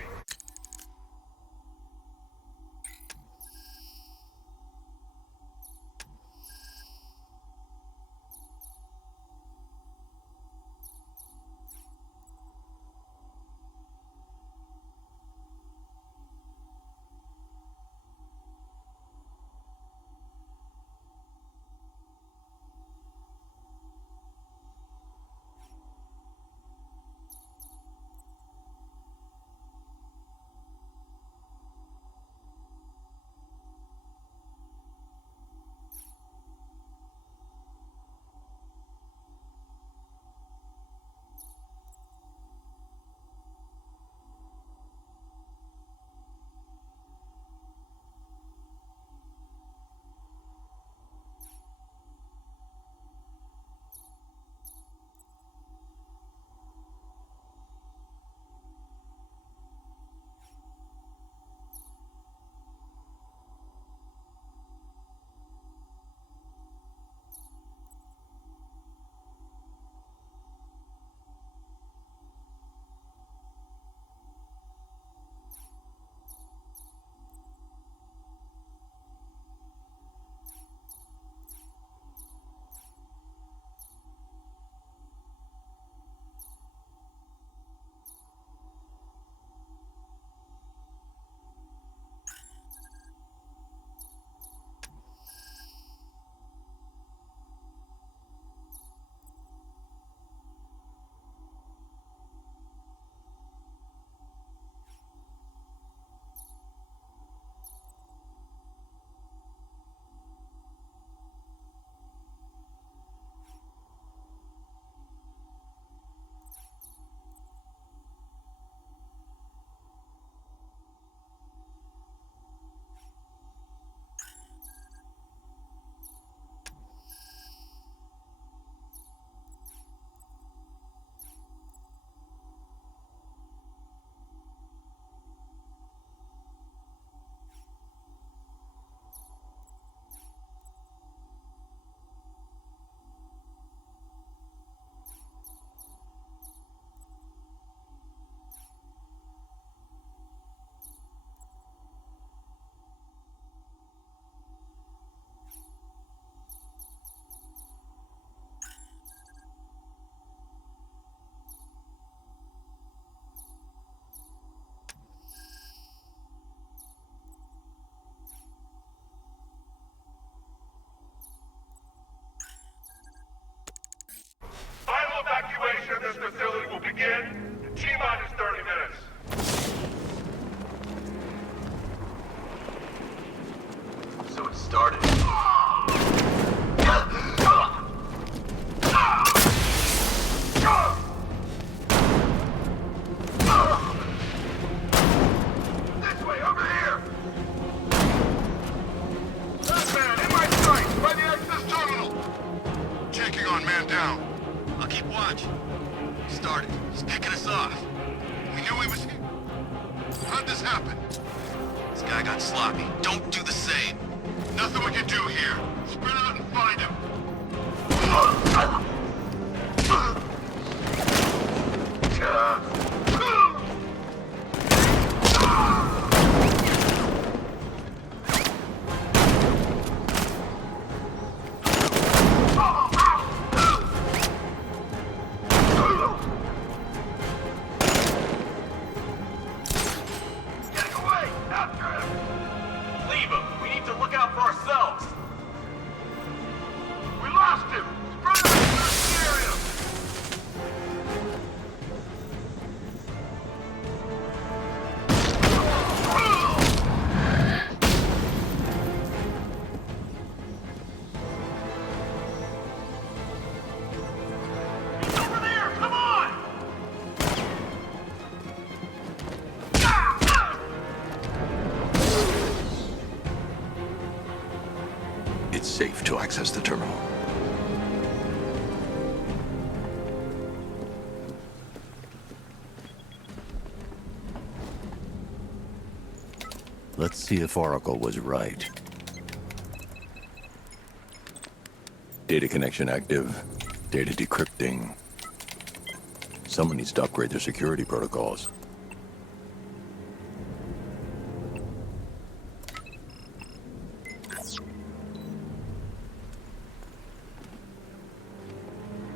Evacuation of this facility will begin in T-minus 30 minutes. So it started. This way, over here! Batman, in my sight, by the access terminal! Checking on man down. I'll keep watch. Started. He's picking us off. We knew he was here. How'd this happen? This guy got sloppy. Don't do the same. Nothing we can do here. Spread out and find him. safe to access the terminal. Let's see if Oracle was right. Data connection active. Data decrypting. Someone needs to upgrade their security protocols.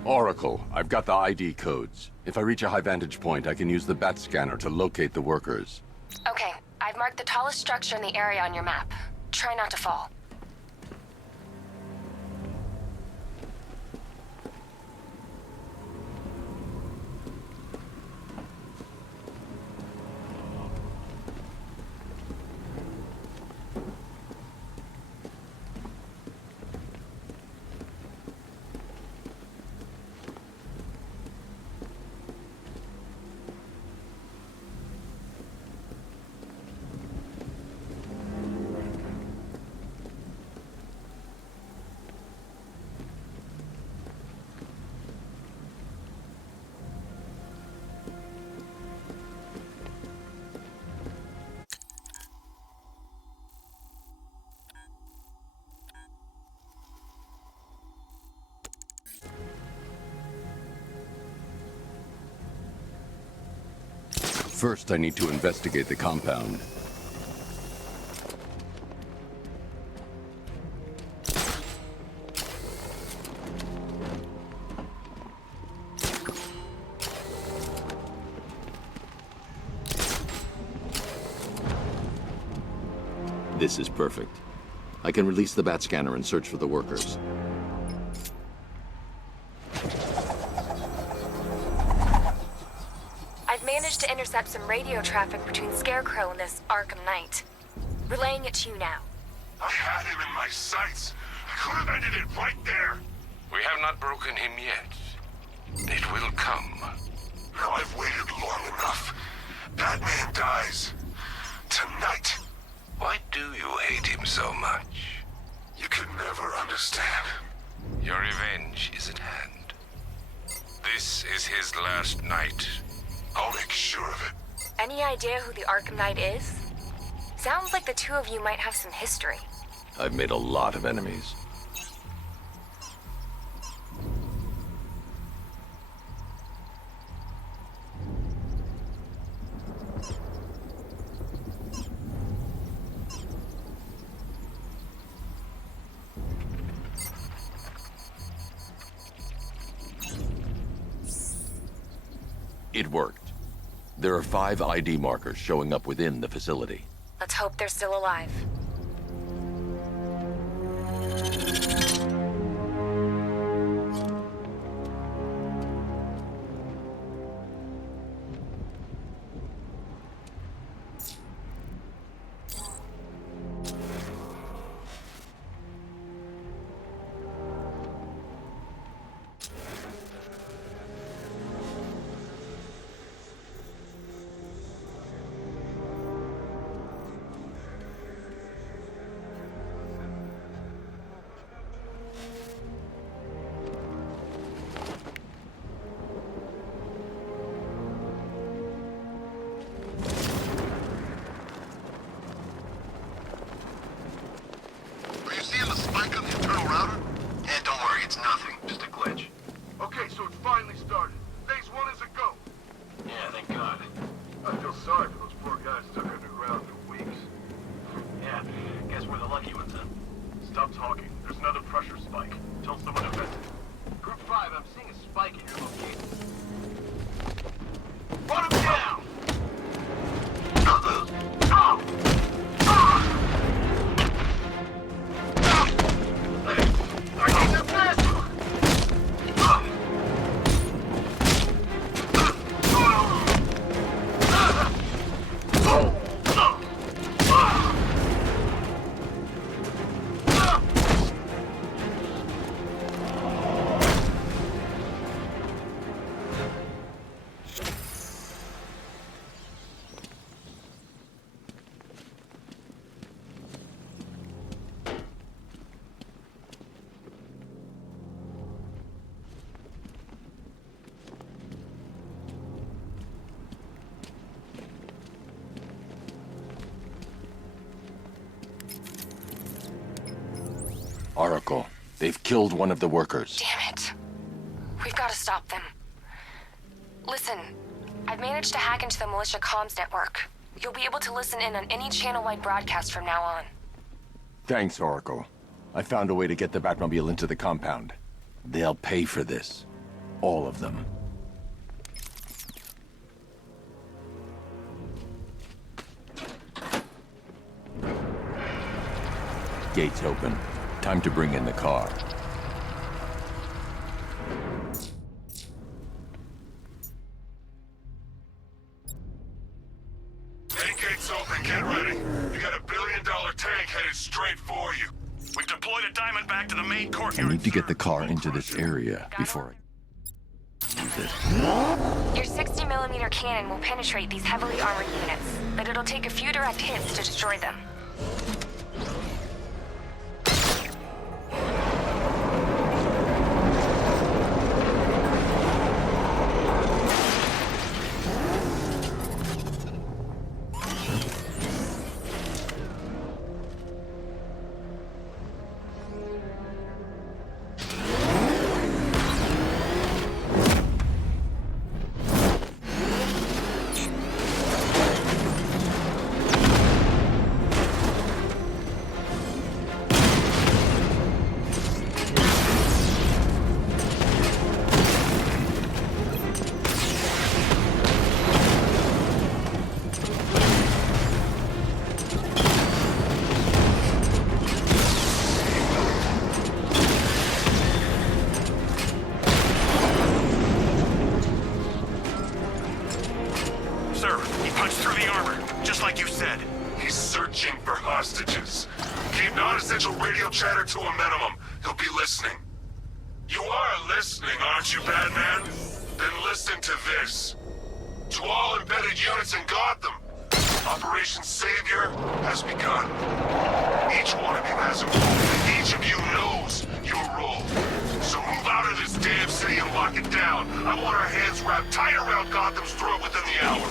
Oracle, I've got the ID codes. If I reach a high vantage point, I can use the bat scanner to locate the workers. Okay, I've marked the tallest structure in the area on your map. Try not to fall. First, I need to investigate the compound. This is perfect. I can release the bat scanner and search for the workers. I've managed to intercept some radio traffic between Scarecrow and this Arkham Knight. Relaying it to you now. I had him in my sights. I could have ended it right there. We have not broken him yet. It will come. Now I've waited long enough. Batman dies. Tonight. Why do you hate him so much? You can never understand. Your revenge is at hand. This is his last night. I'll make sure of it. Any idea who the Arkham Knight is? Sounds like the two of you might have some history. I've made a lot of enemies. It worked. There are 5 ID markers showing up within the facility. Let's hope they're still alive. Are you seeing the spike on the internal router? Yeah, don't worry, it's nothing. Just a glitch. Okay, so it's finally started. Phase 1 is a go. Yeah, thank God. I feel sorry for those poor guys stuck underground for weeks. Yeah, guess we're the lucky ones then. Stop talking. There's another pressure spike. Tell someone to vent it. Group 5, I'm seeing a spike in your location. Run him down! Oracle, they've killed one of the workers. Damn it. We've got to stop them. Listen, I've managed to hack into the militia comms network. You'll be able to listen in on any channel-wide broadcast from now on. Thanks, Oracle. I found a way to get the Batmobile into the compound. They'll pay for this. All of them. Gates open. Time to bring in the car. Main gate's open, get ready. You got a $1 billion tank headed straight for you. We've deployed a Diamondback to the main court. I need to get the car into this area before I use it. Your 60mm cannon will penetrate these heavily armored units, but it'll take a few direct hits to destroy them. Sir, he punched through the armor, just like you said. He's searching for hostages. Keep non-essential radio chatter to a minimum. He'll be listening. You are listening, aren't you, Batman? Then listen to this. To all embedded units in Gotham, Operation Savior has begun. Each one of you has a role, and each of you knows your role. So move out of this damn city and lock it down. I want our hands wrapped tight around Gotham's throat within the hour.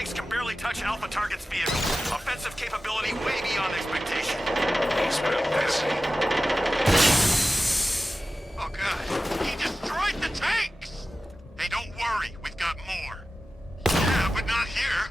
tanks can barely touch Alpha Target's vehicle. Offensive capability way beyond expectation. He's been busy. Oh god, he destroyed the tanks! Hey, don't worry, we've got more. Yeah, but not here.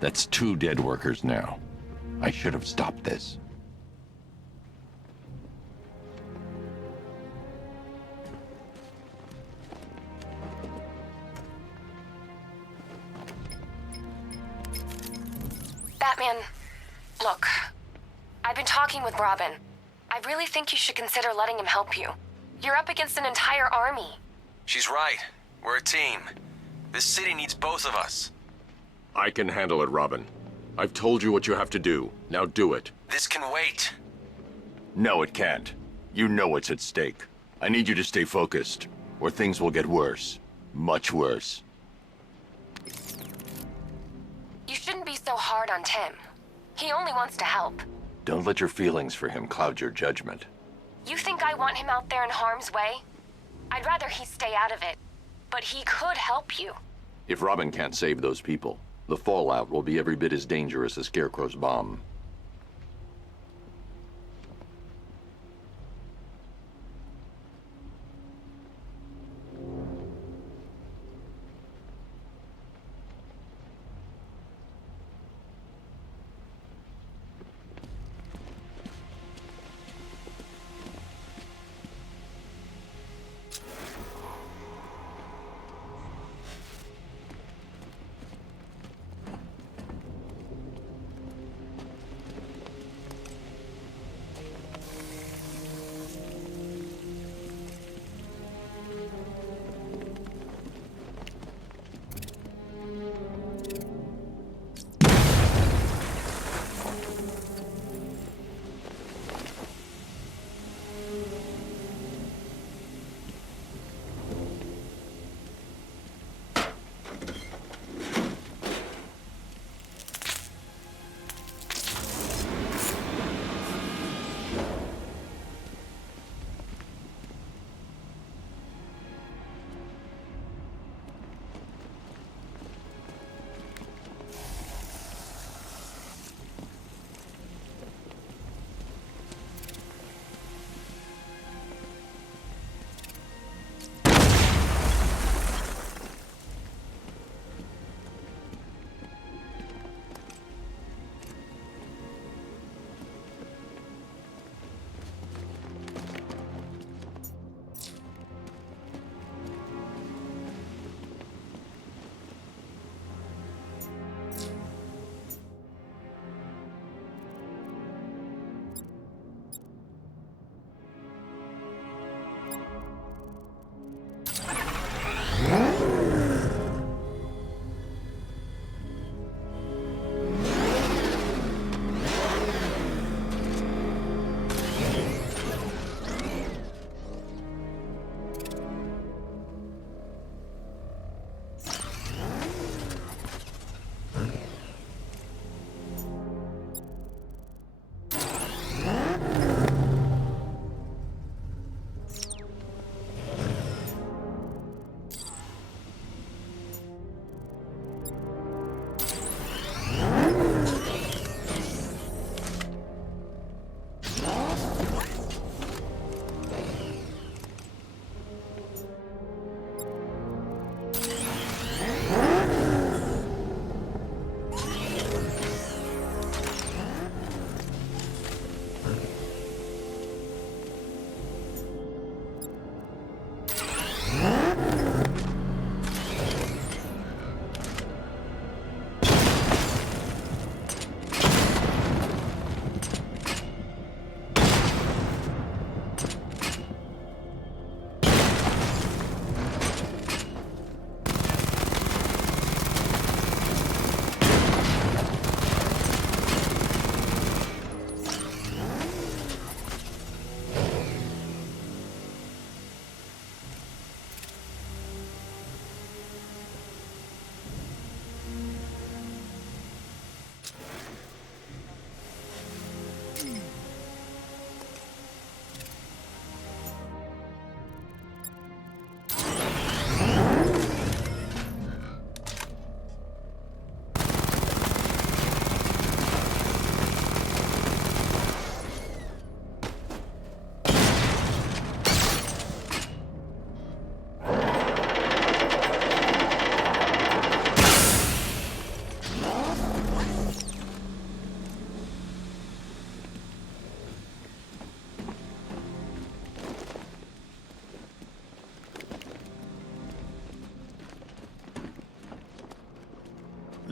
That's 2 dead workers now. I should have stopped this. Batman, look. I've been talking with Robin. I really think you should consider letting him help you. You're up against an entire army. She's right. We're a team. This city needs both of us. I can handle it, Robin. I've told you what you have to do. Now do it. This can wait. No, it can't. You know what's at stake. I need you to stay focused, or things will get worse. Much worse. You shouldn't be so hard on Tim. He only wants to help. Don't let your feelings for him cloud your judgment. You think I want him out there in harm's way? I'd rather he stay out of it. But he could help you. If Robin can't save those people, the fallout will be every bit as dangerous as Scarecrow's bomb.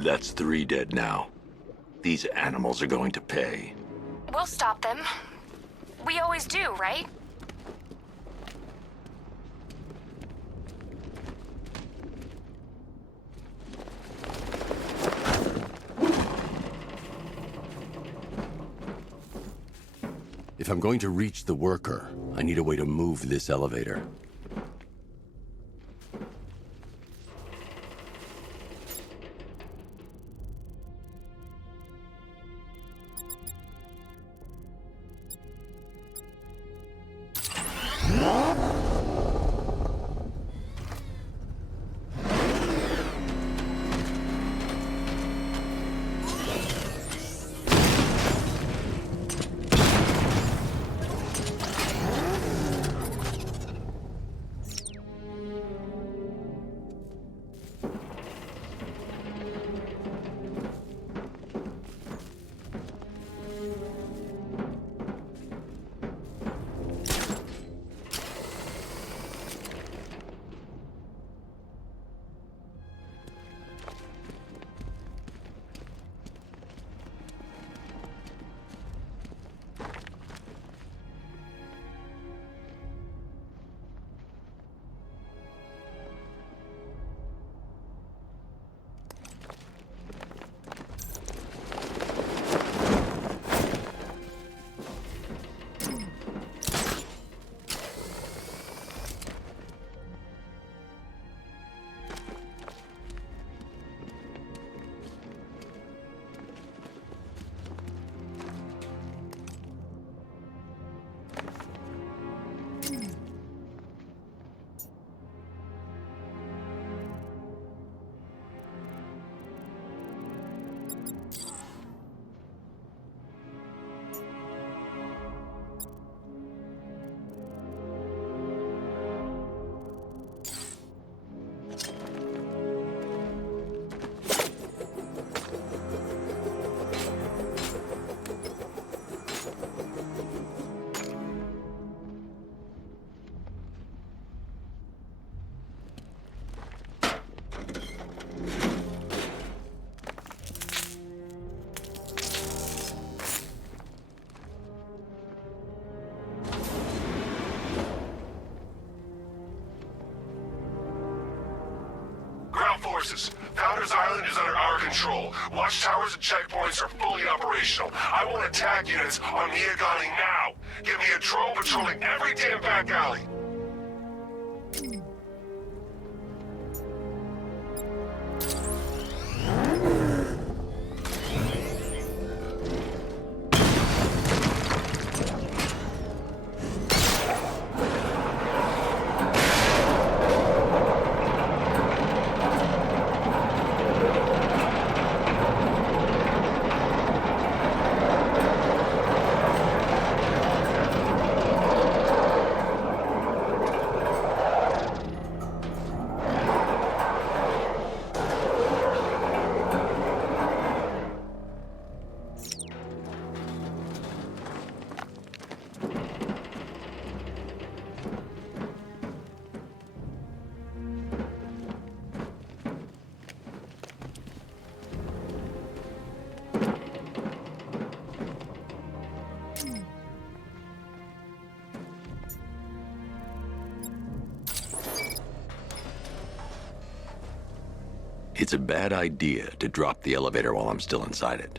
That's 3 dead now. These animals are going to pay. We'll stop them. We always do, right? If I'm going to reach the worker, I need a way to move this elevator. Forces. Founders Island is under our control. Watchtowers and checkpoints are fully operational. I want attack units on Miagani now. Give me a drone patrolling every damn back alley. It's a bad idea to drop the elevator while I'm still inside it.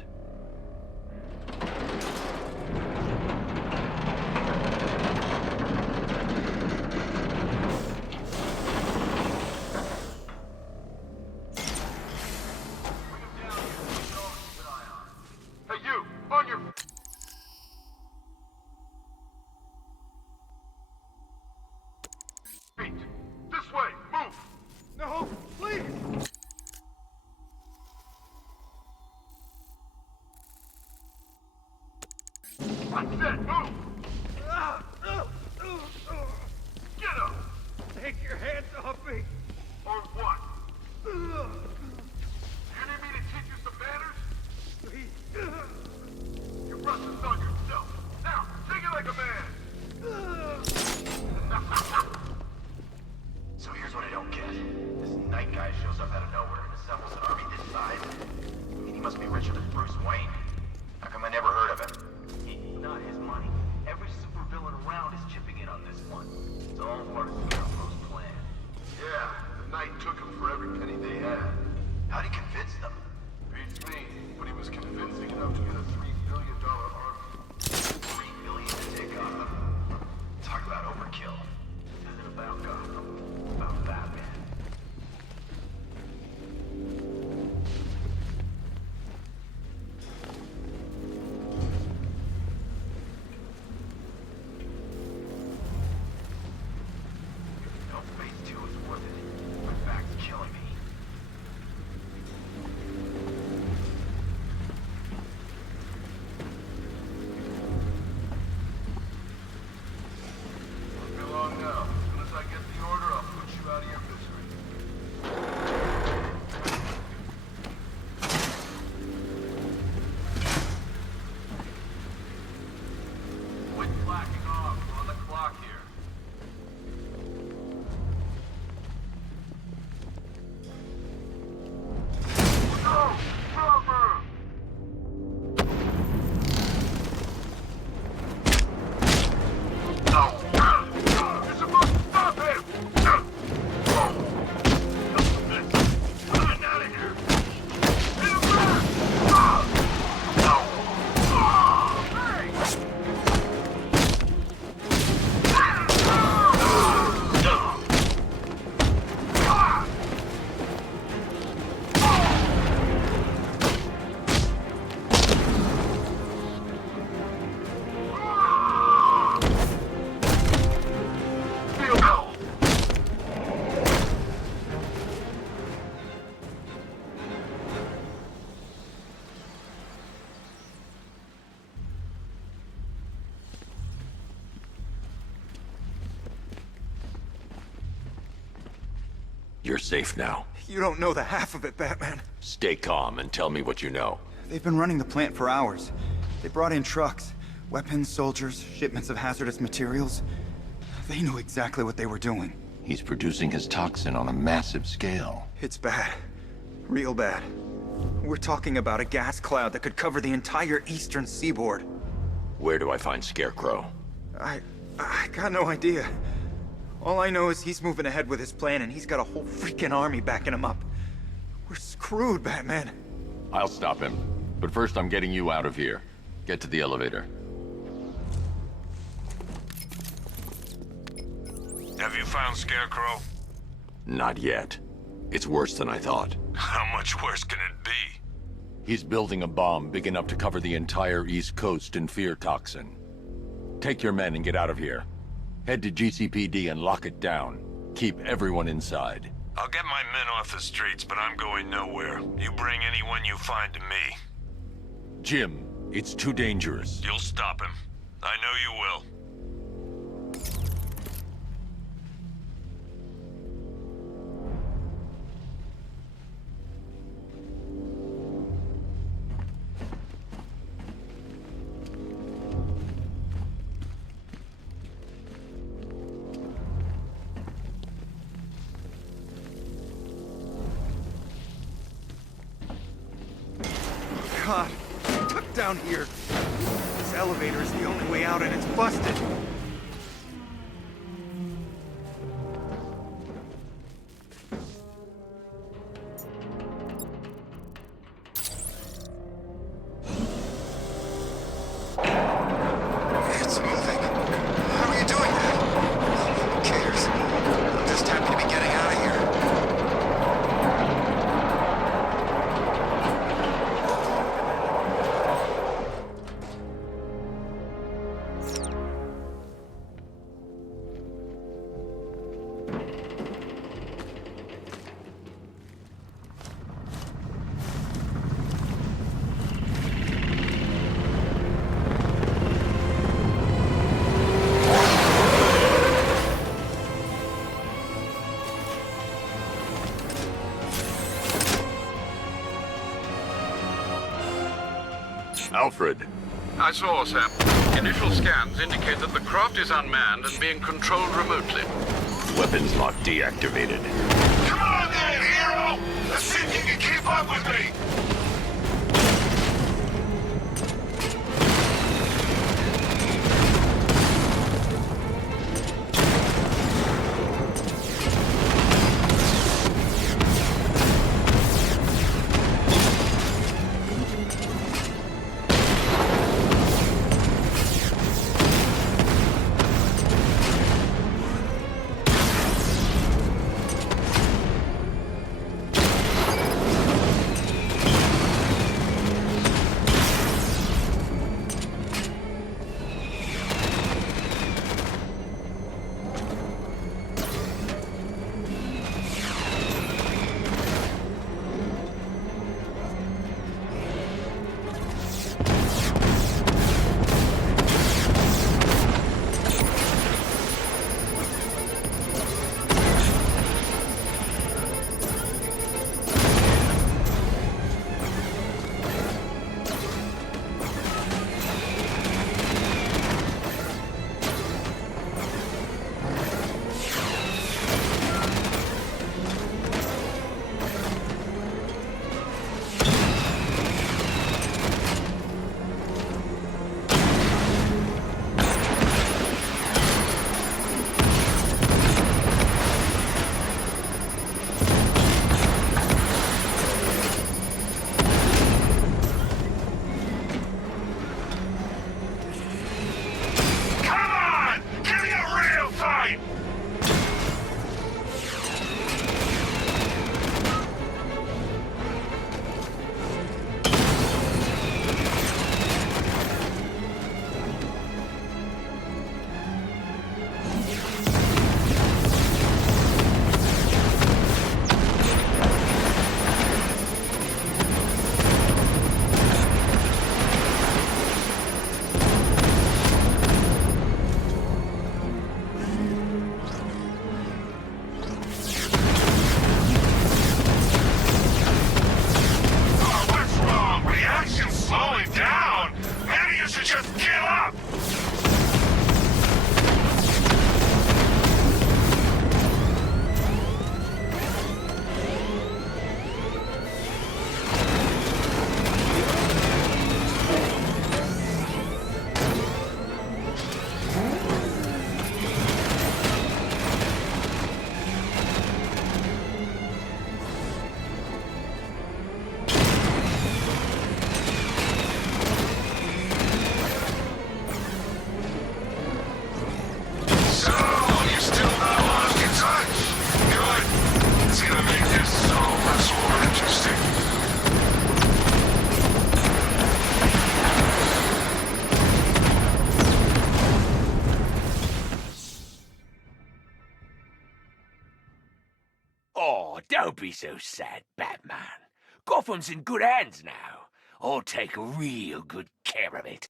Hey, you! On your... feet! This way! Move! No! Please! out of nowhere and assembles an army this size. I mean, he must be richer than Bruce Wayne. How come I never heard of him? It's not his money. Every supervillain around is chipping in on this one. It's all part of Scarecrow's plan. Yeah, the Knight took him for every penny they had. How'd he convince them? Beats me, but he was convincing enough to get a $3 billion army. $3 billion to take Gotham? Talk about overkill. This isn't about Gotham. It's about Batman. No, phase 2 is worth it. My back's killing me. Won't be long now. As soon as I get the order, I'll put you out of your misery. Quit slacking off. We're on the clock here. No! Brother! No! You're supposed to stop him! Run out of here! Hit him back! No! Hey! You're safe now. You don't know the half of it, Batman. Stay calm and tell me what you know. They've been running the plant for hours. They brought in trucks, weapons, soldiers, shipments of hazardous materials. They knew exactly what they were doing. He's producing his toxin on a massive scale. It's bad. Real bad. We're talking about a gas cloud that could cover the entire eastern seaboard. Where do I find Scarecrow? I got no idea. All I know is he's moving ahead with his plan, and he's got a whole freaking army backing him up. We're screwed, Batman. I'll stop him. But first I'm getting you out of here. Get to the elevator. Have you found Scarecrow? Not yet. It's worse than I thought. How much worse can it be? He's building a bomb big enough to cover the entire East Coast in fear toxin. Take your men and get out of here. Head to GCPD and lock it down. Keep everyone inside. I'll get my men off the streets, but I'm going nowhere. You bring anyone you find to me. Jim, it's too dangerous. You'll stop him. I know you will. God, tuck down here. This elevator is the only way out and it's busted. It's moving. How are you doing that? Who cares? I'm just happy to be getting out of here. Alfred. I saw, sir. Initial scans indicate that the craft is unmanned and being controlled remotely. Weapons lock deactivated. Come on then, hero! up with me! Don't be so sad, Batman. Gotham's in good hands now. I'll take real good care of it.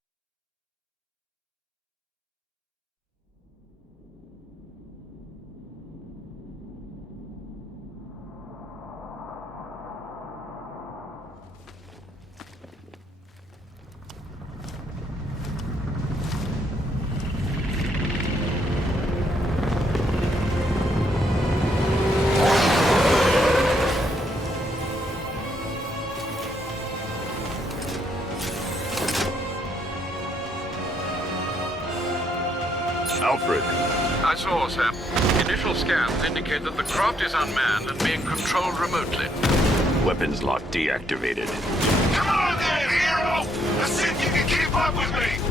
Alfred. I saw, Sam. Initial scans indicate that the craft is unmanned and being controlled remotely. Weapons lock deactivated. Come on then, hero! Let's see if you can keep up with me!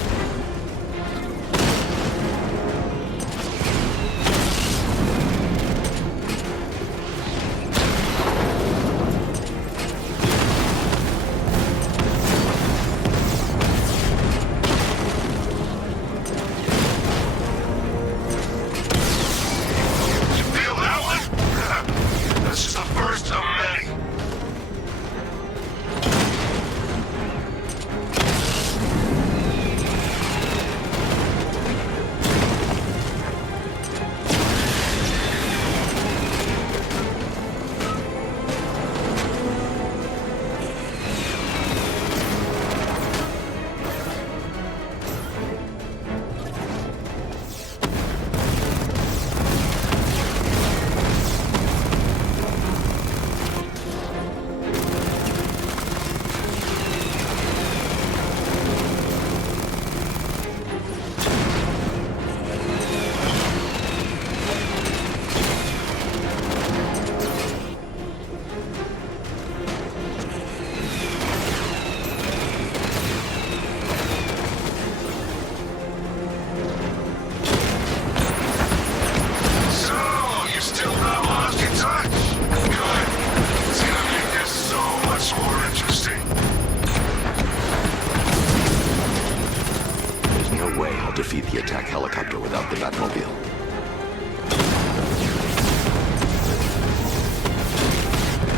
helicopter without the Batmobile.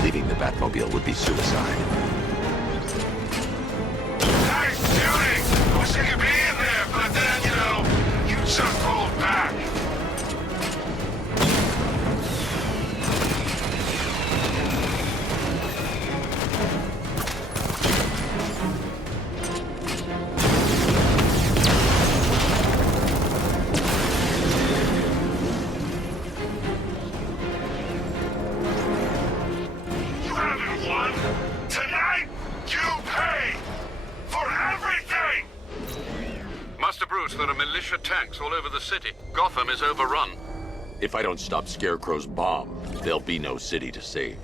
Leaving the Batmobile would be suicide. Nice shooting! Wish I could be in there, but then, you know, you just pulled back. You haven't won! Tonight, you pay! For everything! Master Bruce, there are militia tanks all over the city. Gotham is overrun. If I don't stop Scarecrow's bomb, there'll be no city to save.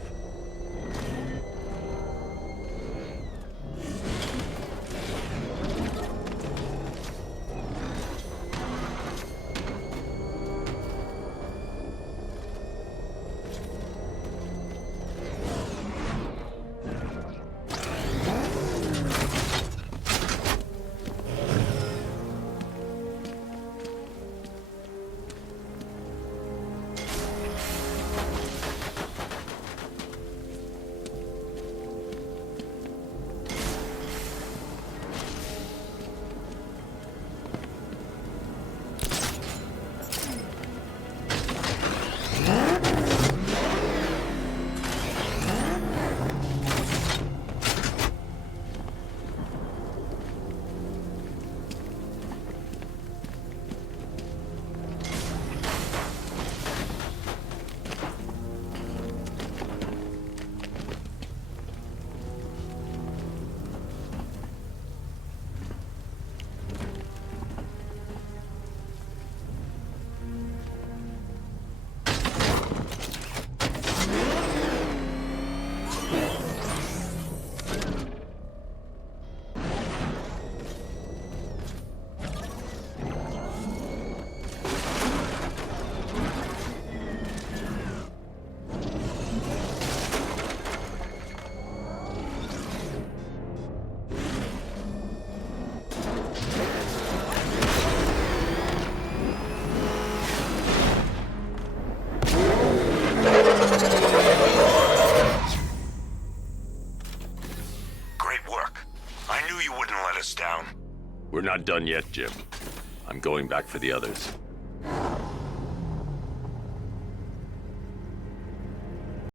We're not done yet, Jim. I'm going back for the others.